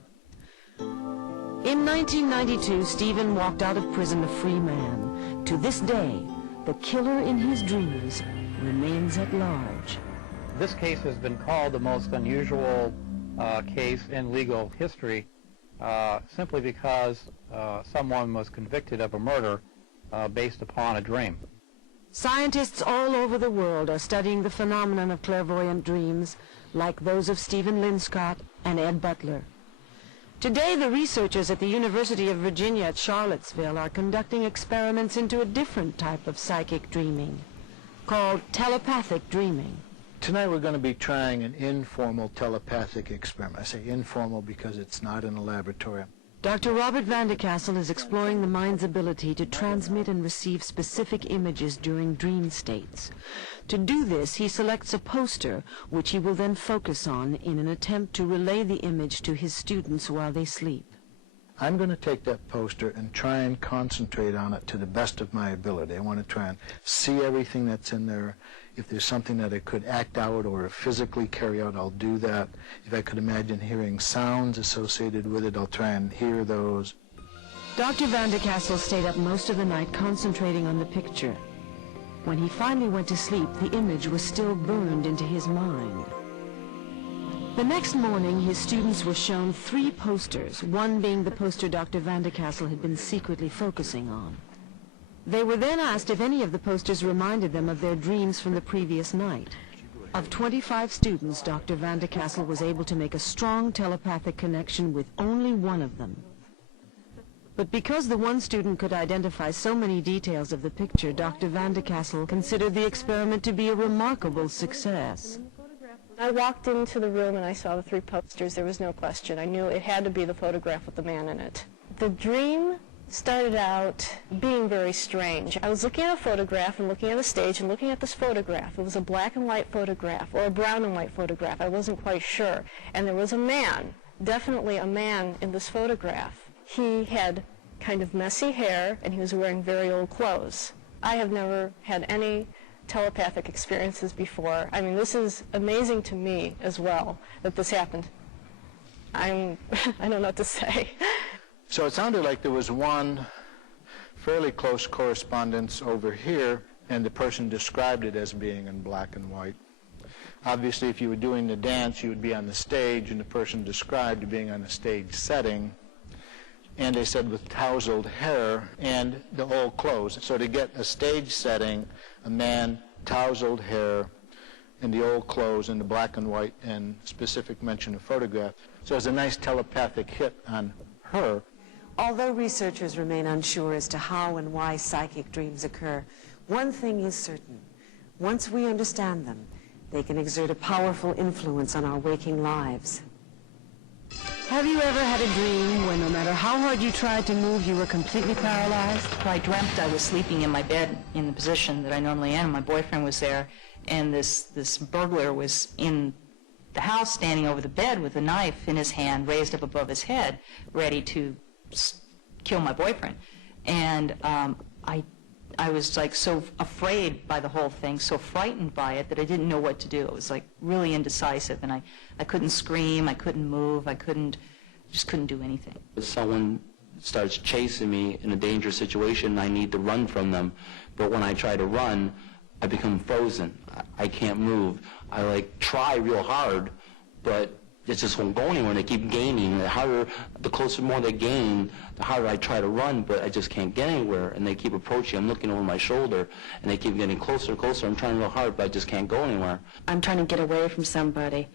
In 1992, Stephen walked out of prison a free man. To this day, the killer in his dreams remains at large. This case has been called the most unusual case in legal history simply because someone was convicted of a murder based upon a dream. Scientists all over the world are studying the phenomenon of clairvoyant dreams, like those of Stephen Linscott and Ed Butler. Today, the researchers at the University of Virginia at Charlottesville are conducting experiments into a different type of psychic dreaming, called telepathic dreaming. Tonight we're going to be trying an informal telepathic experiment. I say informal because it's not in a laboratory. Dr. Robert Vandercastle is exploring the mind's ability to transmit and receive specific images during dream states. To do this, he selects a poster, which he will then focus on in an attempt to relay the image to his students while they sleep. I'm going to take that poster and try and concentrate on it to the best of my ability. I want to try and see everything that's in there. If there's something that I could act out or physically carry out, I'll do that. If I could imagine hearing sounds associated with it, I'll try and hear those. Dr. Vandercastle stayed up most of the night concentrating on the picture. When he finally went to sleep, the image was still burned into his mind. The next morning, his students were shown 3 posters, one being the poster Dr. Vandercastle had been secretly focusing on. They were then asked if any of the posters reminded them of their dreams from the previous night. Of 25 students, Dr. Van de Kassel was able to make a strong telepathic connection with only one of them. But because the one student could identify so many details of the picture, Dr. Van de Kassel considered the experiment to be a remarkable success. I walked into the room and I saw the 3 posters. There was no question. I knew it had to be the photograph with the man in it. The dream started out being very strange. I was looking at a photograph and looking at a stage and looking at this photograph. It was a black and white photograph or a brown and white photograph. I wasn't quite sure. And there was a man, definitely a man in this photograph. He had kind of messy hair and he was wearing very old clothes. I have never had any telepathic experiences before. I mean, this is amazing to me as well that this happened. I don't know what to say. So it sounded like there was one fairly close correspondence over here, and the person described it as being in black and white. Obviously, if you were doing the dance, you would be on the stage, and the person described being on a stage setting. And they said with tousled hair and the old clothes. So to get a stage setting, a man, tousled hair, and the old clothes, and the black and white, and specific mention of photograph. So it was a nice telepathic hit on her. Although researchers remain unsure as to how and why psychic dreams occur, one thing is certain. Once we understand them, they can exert a powerful influence on our waking lives. Have you ever had a dream when no matter how hard you tried to move, you were completely paralyzed? I dreamt I was sleeping in my bed in the position that I normally am. My boyfriend was there, and this burglar was in the house standing over the bed with a knife in his hand raised up above his head, ready to kill my boyfriend. And I was like so afraid by the whole thing, so frightened by it that I didn't know what to do. It was like really indecisive, and I couldn't scream, I couldn't move, just couldn't do anything. If someone starts chasing me in a dangerous situation, I need to run from them. But when I try to run, I become frozen. I can't move. I like try real hard, but it just won't go anywhere. They keep gaining. The closer more they gain, the harder I try to run, but I just can't get anywhere. And they keep approaching. I'm looking over my shoulder, and they keep getting closer and closer. I'm trying real hard, but I just can't go anywhere. I'm trying to get away from somebody,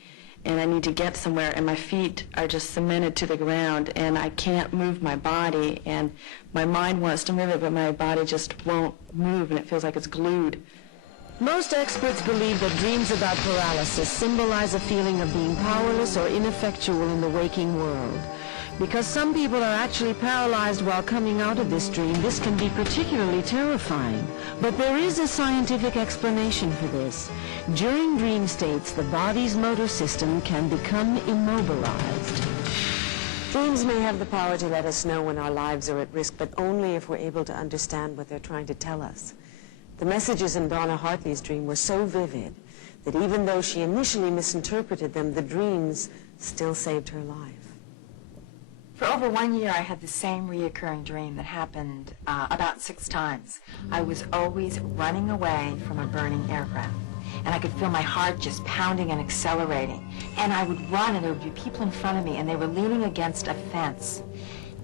and I need to get somewhere, and my feet are just cemented to the ground, and I can't move my body, and my mind wants to move it, but my body just won't move, and it feels like it's glued. Most experts believe that dreams about paralysis symbolize a feeling of being powerless or ineffectual in the waking world. Because some people are actually paralyzed while coming out of this dream, this can be particularly terrifying. But there is a scientific explanation for this. During dream states, the body's motor system can become immobilized. Dreams may have the power to let us know when our lives are at risk, but only if we're able to understand what they're trying to tell us. The messages in Donna Hartley's dream were so vivid that even though she initially misinterpreted them, the dreams still saved her life. For over 1 year, I had the same reoccurring dream that happened about 6 times. I was always running away from a burning aircraft, and I could feel my heart just pounding and accelerating. And I would run, and there would be people in front of me, and they were leaning against a fence,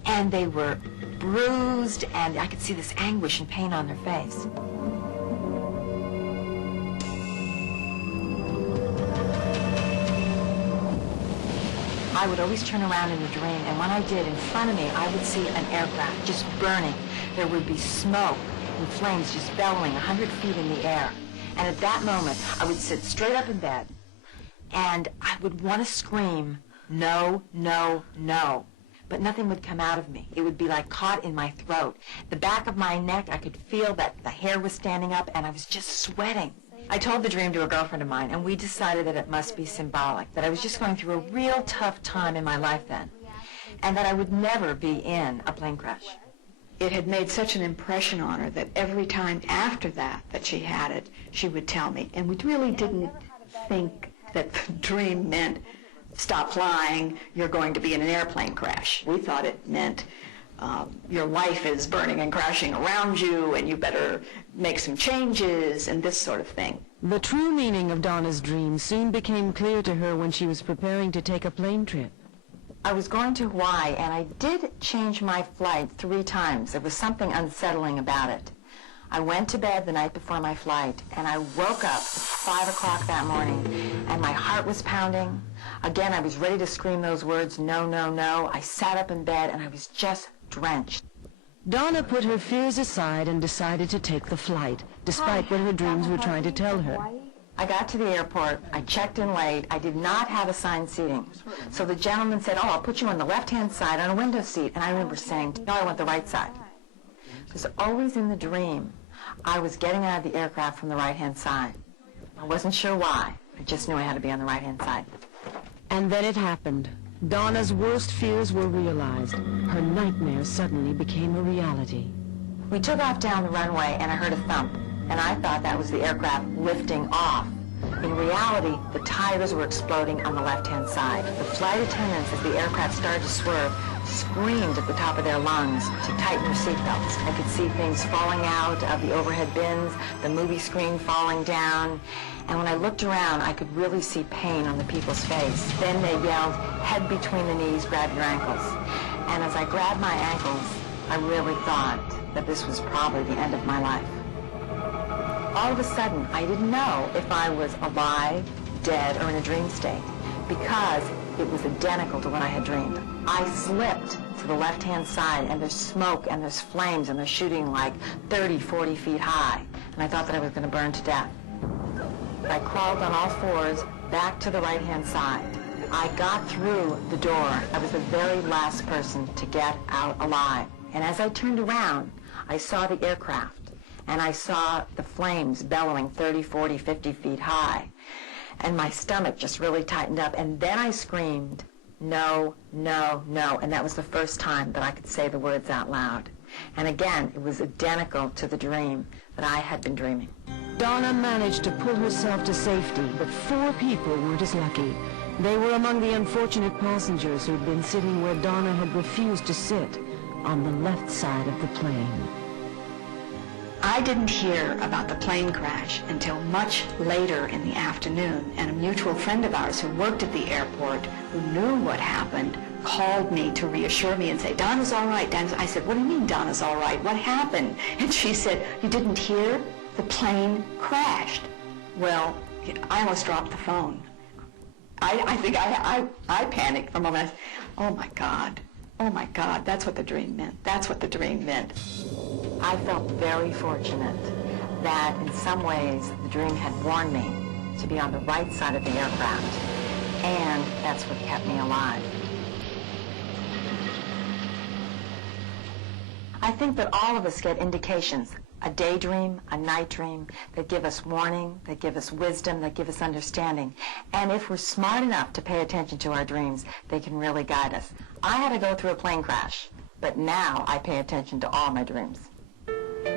and they were bruised, and I could see this anguish and pain on their face. I would always turn around in the dream, and when I did, in front of me, I would see an aircraft just burning. There would be smoke and flames just bellowing 100 feet in the air. And at that moment, I would sit straight up in bed, and I would want to scream, no, no, no. But nothing would come out of me. It would be like caught in my throat. The back of my neck, I could feel that the hair was standing up, and I was just sweating. I told the dream to a girlfriend of mine, and we decided that it must be symbolic, that I was just going through a real tough time in my life then, and that I would never be in a plane crash. It had made such an impression on her that every time after that she had it, she would tell me. And we really didn't think that the dream meant stop flying, you're going to be in an airplane crash. We thought it meant your life is burning and crashing around you, and you better make some changes, and this sort of thing. The true meaning of Donna's dream soon became clear to her when she was preparing to take a plane trip. I was going to Hawaii, and I did change my flight 3 times. There was something unsettling about it. I went to bed the night before my flight, and I woke up at 5 o'clock that morning, and my heart was pounding. Again, I was ready to scream those words, no, no, no. I sat up in bed, and I was just drenched. Donna put her fears aside and decided to take the flight, despite what her dreams were trying to tell her. I got to the airport, I checked in late, I did not have assigned seating. So the gentleman said, oh, I'll put you on the left-hand side on a window seat. And I remember saying, no, I want the right side. Because always in the dream, I was getting out of the aircraft from the right-hand side. I wasn't sure why, I just knew I had to be on the right-hand side. And then it happened. Donna's worst fears were realized. Her nightmare suddenly became a reality. We took off down the runway and I heard a thump. And I thought that was the aircraft lifting off. In reality, the tires were exploding on the left-hand side. The flight attendants, as the aircraft started to swerve, screamed at the top of their lungs to tighten their seatbelts. I could see things falling out of the overhead bins, the movie screen falling down, and when I looked around, I could really see pain on the people's face. Then they yelled, head between the knees, grab your ankles. And as I grabbed my ankles, I really thought that this was probably the end of my life. All of a sudden, I didn't know if I was alive, dead, or in a dream state, because it was identical to what I had dreamed. I slipped to the left-hand side, and there's smoke, and there's flames, and they're shooting like 30, 40 feet high, and I thought that I was going to burn to death. I crawled on all fours back to the right-hand side. I got through the door. I was the very last person to get out alive. And as I turned around, I saw the aircraft. And I saw the flames bellowing 30, 40, 50 feet high. And my stomach just really tightened up. And then I screamed, no, no, no. And that was the first time that I could say the words out loud. And again, it was identical to the dream that I had been dreaming. Donna managed to pull herself to safety, but 4 people weren't as lucky. They were among the unfortunate passengers who'd been sitting where Donna had refused to sit, on the left side of the plane. I didn't hear about the plane crash until much later in the afternoon, and a mutual friend of ours who worked at the airport, who knew what happened, called me to reassure me and say, Donna's all right. I said, what do you mean Donna's all right? What happened? And she said, you didn't hear? The plane crashed. Well, I almost dropped the phone. I think I panicked for a moment. Oh my God, that's what the dream meant. That's what the dream meant. I felt very fortunate that in some ways the dream had warned me to be on the right side of the aircraft, and that's what kept me alive. I think that all of us get indications, a daydream, a night dream, that give us warning, that give us wisdom, that give us understanding. And if we're smart enough to pay attention to our dreams, they can really guide us. I had to go through a plane crash, but now I pay attention to all my dreams.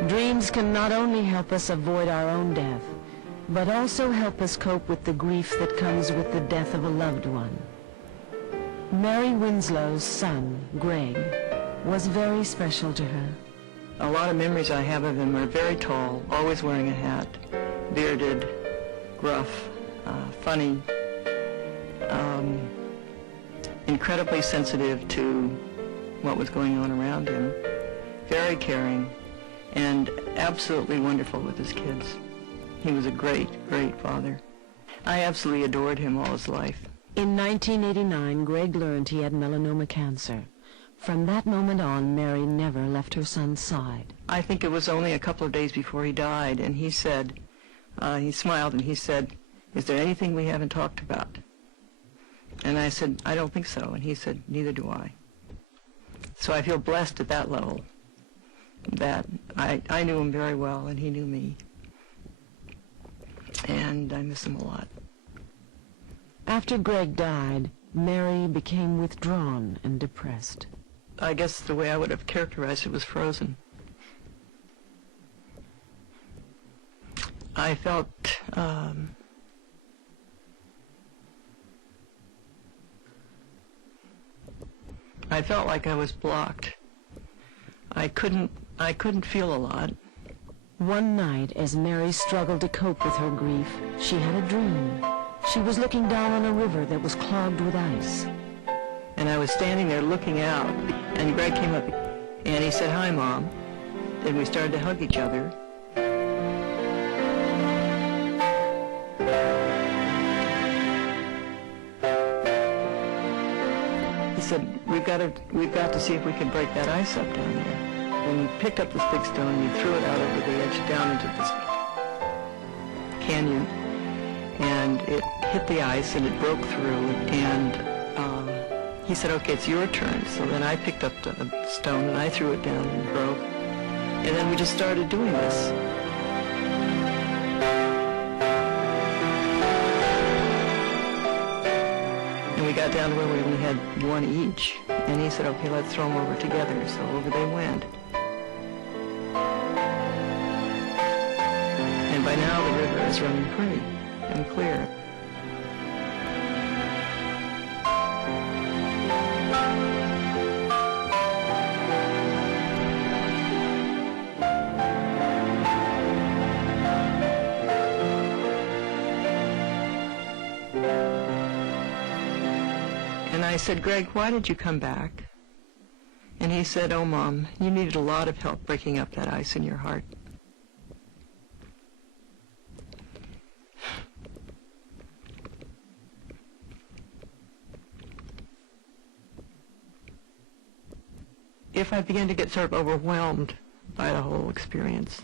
Dreams can not only help us avoid our own death, but also help us cope with the grief that comes with the death of a loved one. Mary Winslow's son, Greg, was very special to her. A lot of memories I have of him are very tall, always wearing a hat, bearded, gruff, funny, incredibly sensitive to what was going on around him, very caring, and absolutely wonderful with his kids. He was a great, great father. I absolutely adored him all his life. In 1989, Greg learned he had melanoma cancer. From that moment on, Mary never left her son's side. I think it was only a couple of days before he died, and he said, he smiled and he said, is there anything we haven't talked about? And I said, I don't think so. And he said, neither do I. So I feel blessed at that level, that I knew him very well and he knew me. And I miss him a lot. After Greg died, Mary became withdrawn and depressed. I guess the way I would have characterized it was frozen. I felt like I was blocked. I couldn't feel a lot. One night, as Mary struggled to cope with her grief, she had a dream. She was looking down on a river that was clogged with ice. And I was standing there looking out, and Greg came up and he said, hi, Mom. Then we started to hug each other, said, we've got to see if we can break that ice up down there. When you picked up this big stone, you threw it out over the edge down into this canyon, and it hit the ice and it broke through, and he said, okay, it's your turn. So then I picked up the stone and I threw it down and it broke. And then we just started doing this. And we got down to where we only had one each. And he said, okay, let's throw them over together. So over they went. And by now the river is running free and clear. And I said, Greg, why did you come back? And he said, oh, Mom, you needed a lot of help breaking up that ice in your heart. If I begin to get sort of overwhelmed by the whole experience,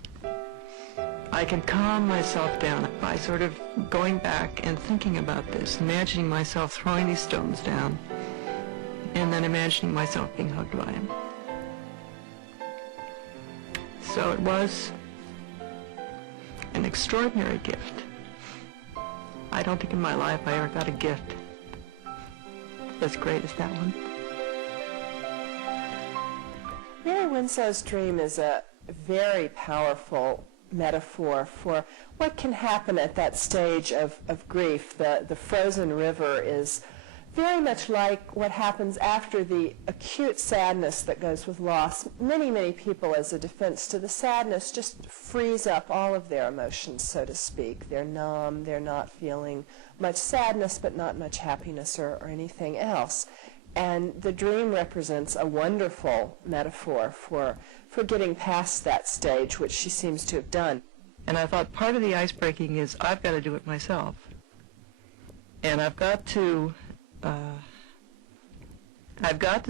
I can calm myself down by sort of going back and thinking about this, imagining myself throwing these stones down, and then imagining myself being hugged by him. So it was an extraordinary gift. I don't think in my life I ever got a gift as great as that one. Mary Winslow's dream is a very powerful metaphor for what can happen at that stage of grief. The frozen river is very much like what happens after the acute sadness that goes with loss. Many people, as a defense to the sadness, just freeze up all of their emotions, so to speak. They're numb, they're not feeling much sadness, but not much happiness or anything else. And the dream represents a wonderful metaphor for getting past that stage, which she seems to have done. And I thought part of the ice breaking is I've got to do it myself. And I've got to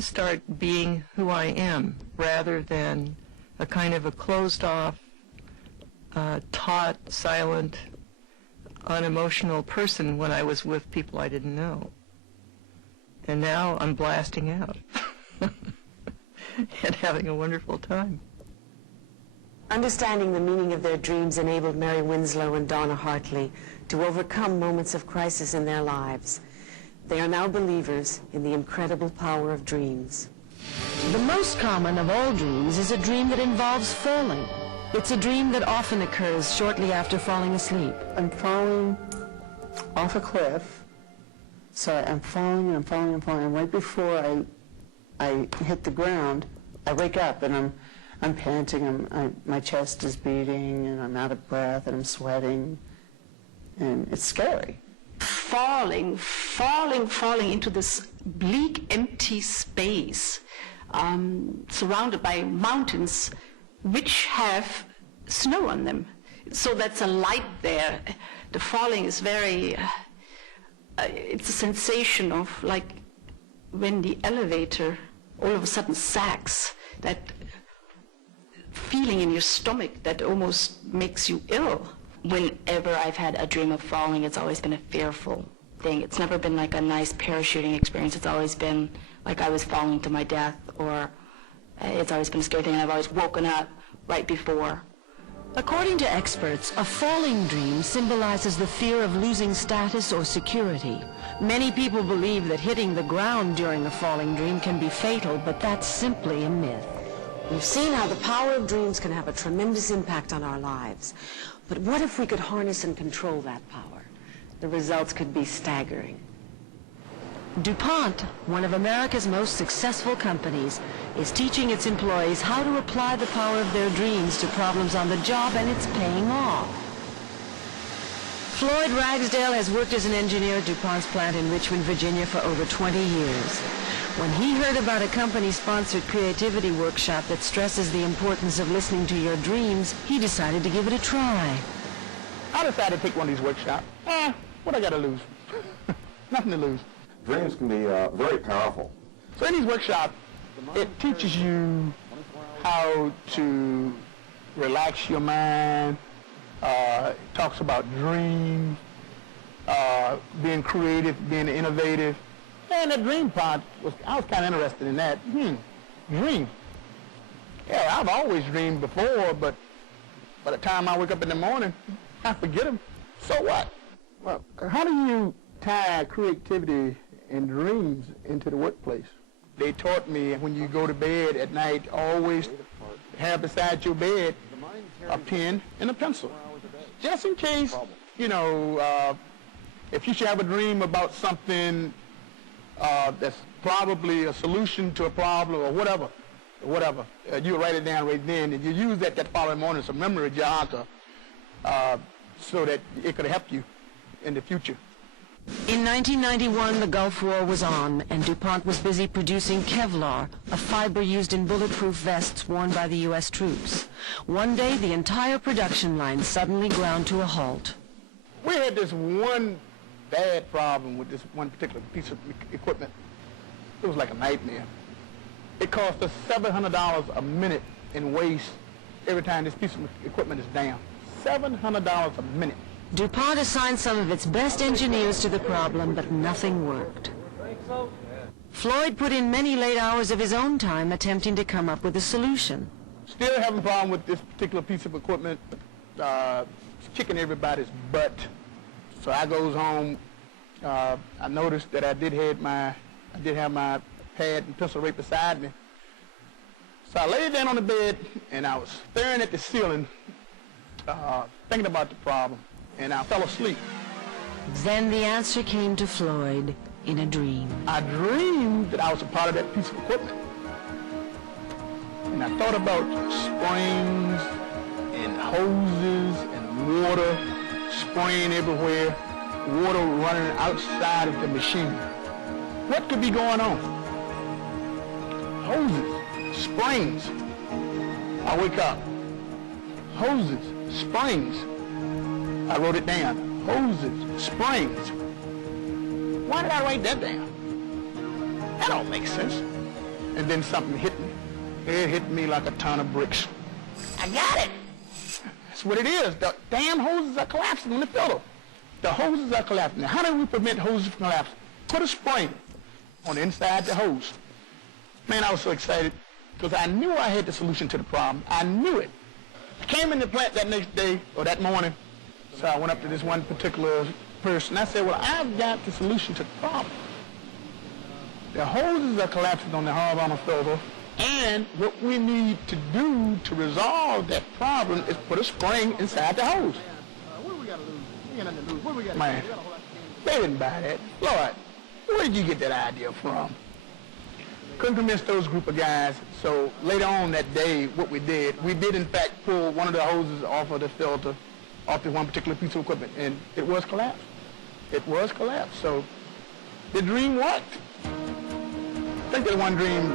start being who I am rather than a kind of a closed off, taut, silent, unemotional person when I was with people I didn't know. And now I'm blasting out and having a wonderful time. Understanding the meaning of their dreams enabled Mary Winslow and Donna Hartley to overcome moments of crisis in their lives. They are now believers in the incredible power of dreams. The most common of all dreams is a dream that involves falling. It's a dream that often occurs shortly after falling asleep. I'm falling off a cliff. So I'm falling and I'm falling and falling. And right before I hit the ground, I wake up and I'm panting. My chest is beating and I'm out of breath and I'm sweating. And it's scary. Falling into this bleak, empty space, surrounded by mountains which have snow on them. So that's a light there. The falling is very... it's a sensation of like when the elevator all of a sudden sags, that feeling in your stomach that almost makes you ill. Whenever I've had a dream of falling, it's always been a fearful thing. It's never been like a nice parachuting experience. It's always been like I was falling to my death, or it's always been a scary thing, and I've always woken up right before. According to experts, a falling dream symbolizes the fear of losing status or security. Many people believe that hitting the ground during a falling dream can be fatal, but that's simply a myth. We've seen how the power of dreams can have a tremendous impact on our lives. But what if we could harness and control that power? The results could be staggering. DuPont, one of America's most successful companies, is teaching its employees how to apply the power of their dreams to problems on the job, and it's paying off. Floyd Ragsdale has worked as an engineer at DuPont's plant in Richmond, Virginia for over 20 years. When he heard about a company-sponsored creativity workshop that stresses the importance of listening to your dreams, he decided to give it a try. I decided to pick one of these workshops. What I got to lose? Nothing to lose. Dreams can be very powerful. So in these workshops, it teaches you how to relax your mind. It talks about dreams, being creative, being innovative. And the dream part, I was kind of interested in that. Dream. Yeah, I've always dreamed before, but by the time I wake up in the morning, I forget them. So what? Well, how do you tie creativity and dreams into the workplace? They taught me when you go to bed at night, always have beside your bed a pen and a pencil. Just in case, you know, if you should have a dream about something that's probably a solution to a problem or whatever, you write it down right then, and you use that following morning as a memory jogger so that it could help you in the future. In 1991, the Gulf War was on, and DuPont was busy producing Kevlar, a fiber used in bulletproof vests worn by the U.S. troops. One day, the entire production line suddenly ground to a halt. We had this one bad problem with this one particular piece of equipment. It was like a nightmare. It cost us $700 a minute in waste every time this piece of equipment is down. $700 a minute. DuPont assigned some of its best engineers to the problem, but nothing worked. Floyd put in many late hours of his own time attempting to come up with a solution. Still having a problem with this particular piece of equipment. It's kicking everybody's butt. So I goes home. I noticed that I did have my pad and pencil right beside me. So I laid down on the bed and I was staring at the ceiling, thinking about the problem, and I fell asleep. Then the answer came to Floyd in a dream. I dreamed that I was a part of that piece of equipment. And I thought about springs and hoses and water spraying everywhere, water running outside of the machine. What could be going on? Hoses, springs. I wake up. Hoses, springs. I wrote it down. Hoses, springs. Why did I write that down? That don't make sense. And then something hit me. It hit me like a ton of bricks. I got it. That's what it is. The damn hoses are collapsing in the filter. The hoses are collapsing. Now, how do we prevent hoses from collapsing? Put a spring on the inside of the hose. Man, I was so excited because I knew I had the solution to the problem. I knew it. I came in the plant that next day, or that morning, so I went up to this one particular person. I said, well, I've got the solution to the problem. The hoses are collapsing on the horizontal filter, and what we need to do to resolve that problem is put a spring inside the hose. What do we got to lose? We got nothing to lose. What do we got to lose? Man, they didn't buy that. Lord, where did you get that idea from? Couldn't convince those group of guys. So later on that day, what we did in fact pull one of the hoses off of the filter, off the one particular piece of equipment, and it was collapsed. It was collapsed. So the dream worked. I think that one dream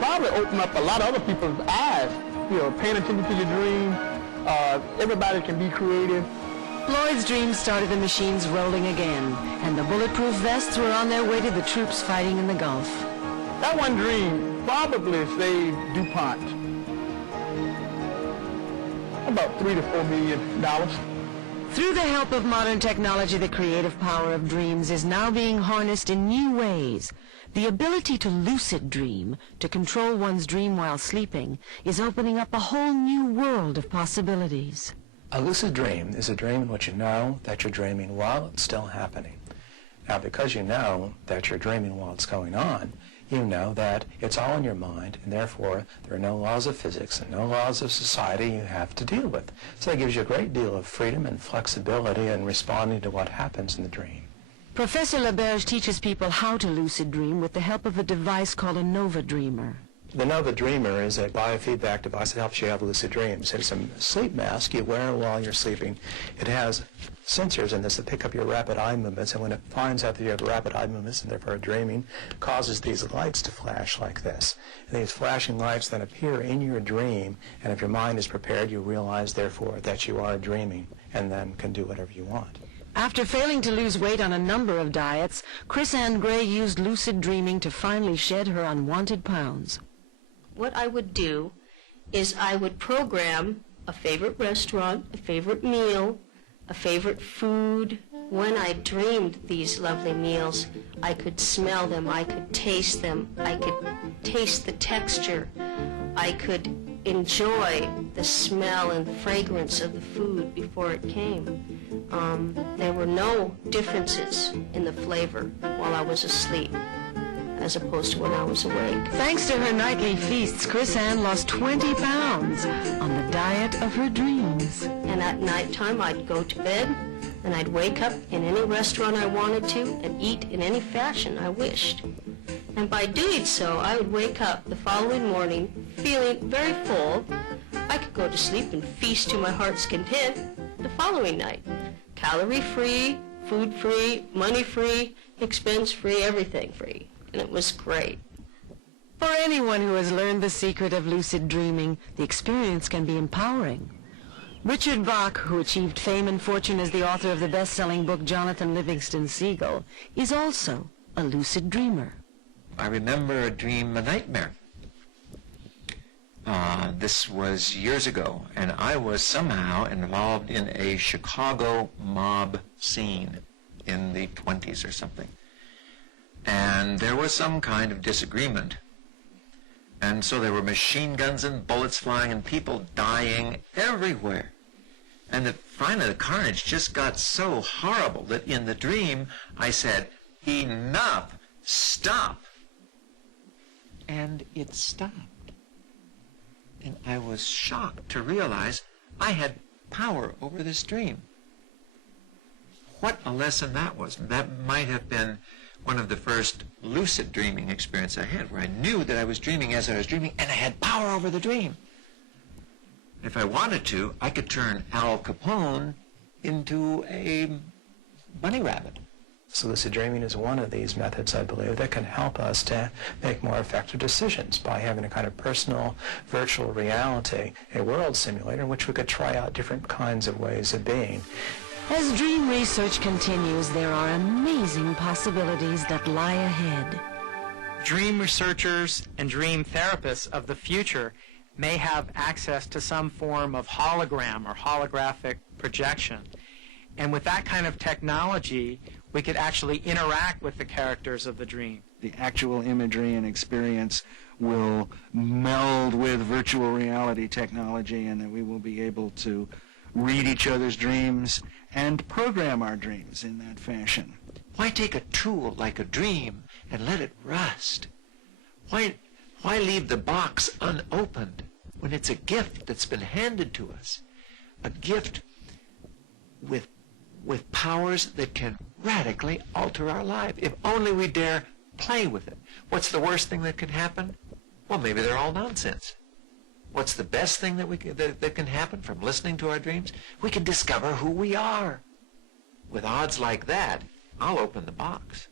probably opened up a lot of other people's eyes. You know, paying attention to your dream. Everybody can be creative. Floyd's dream started the machines rolling again, and the bulletproof vests were on their way to the troops fighting in the Gulf. That one dream probably saved DuPont about $3 to $4 million. Through the help of modern technology, the creative power of dreams is now being harnessed in new ways. The ability to lucid dream, to control one's dream while sleeping, is opening up a whole new world of possibilities. A lucid dream is a dream in which you know that you're dreaming while it's still happening. Now, because you know that you're dreaming while it's going on, you know that it's all in your mind, and therefore there are no laws of physics and no laws of society you have to deal with. So that gives you a great deal of freedom and flexibility in responding to what happens in the dream. Professor LaBerge teaches people how to lucid dream with the help of a device called a Nova Dreamer. The Nova Dreamer is a biofeedback device that helps you have lucid dreams. It's a sleep mask you wear while you're sleeping. It has sensors in this that pick up your rapid eye movements, and when it finds out that you have rapid eye movements and therefore dreaming, causes these lights to flash like this. And these flashing lights then appear in your dream, and if your mind is prepared, you realize therefore that you are dreaming and then can do whatever you want. After failing to lose weight on a number of diets, Chris Ann Gray used lucid dreaming to finally shed her unwanted pounds. What I would do is I would program a favorite restaurant, a favorite meal, a favorite food. When I dreamed these lovely meals, I could smell them, I could taste them, I could taste the texture, I could enjoy the smell and fragrance of the food before it came. There were no differences in the flavor while I was asleep as opposed to when I was awake. Thanks to her nightly feasts, Chris Ann lost 20 pounds on the diet of her dreams. And at nighttime, I'd go to bed, and I'd wake up in any restaurant I wanted to and eat in any fashion I wished. And by doing so, I would wake up the following morning feeling very full. I could go to sleep and feast to my heart's content the following night. Calorie-free, food-free, money-free, expense-free, everything free. And it was great. For anyone who has learned the secret of lucid dreaming, the experience can be empowering. Richard Bach, who achieved fame and fortune as the author of the best-selling book Jonathan Livingston Seagull, is also a lucid dreamer. I remember a dream, a nightmare. This was years ago, and I was somehow involved in a Chicago mob scene in the 20s or something. And there was some kind of disagreement. And so there were machine guns and bullets flying and people dying everywhere. And finally the carnage just got so horrible that in the dream I said, "Enough! Stop!" And it stopped. And I was shocked to realize I had power over this dream. What a lesson that was. That might have been one of the first lucid dreaming experience I had, where I knew that I was dreaming as I was dreaming, and I had power over the dream. If I wanted to, I could turn Al Capone into a bunny rabbit. So lucid dreaming is one of these methods, I believe, that can help us to make more effective decisions by having a kind of personal virtual reality, a world simulator in which we could try out different kinds of ways of being. As dream research continues, there are amazing possibilities that lie ahead. Dream researchers and dream therapists of the future may have access to some form of hologram or holographic projection. And with that kind of technology, we could actually interact with the characters of the dream. The actual imagery and experience will meld with virtual reality technology, and that we will be able to read each other's dreams and program our dreams in that fashion. Why take a tool like a dream and let it rust? Why leave the box unopened when it's a gift that's been handed to us? A gift with powers that can radically alter our life, if only we dare play with it. What's the worst thing that can happen? Well, maybe they're all nonsense. What's the best thing that can happen from listening to our dreams? We can discover who we are. With odds like that, I'll open the box.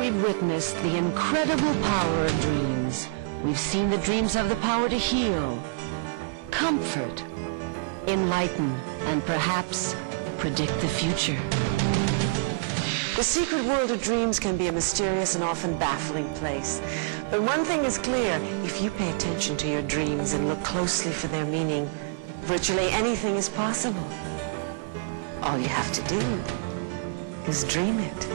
We've witnessed the incredible power of dreams. We've seen that dreams have the power to heal, comfort, enlighten, and perhaps predict the future. The secret world of dreams can be a mysterious and often baffling place. But one thing is clear, if you pay attention to your dreams and look closely for their meaning, virtually anything is possible. All you have to do is dream it.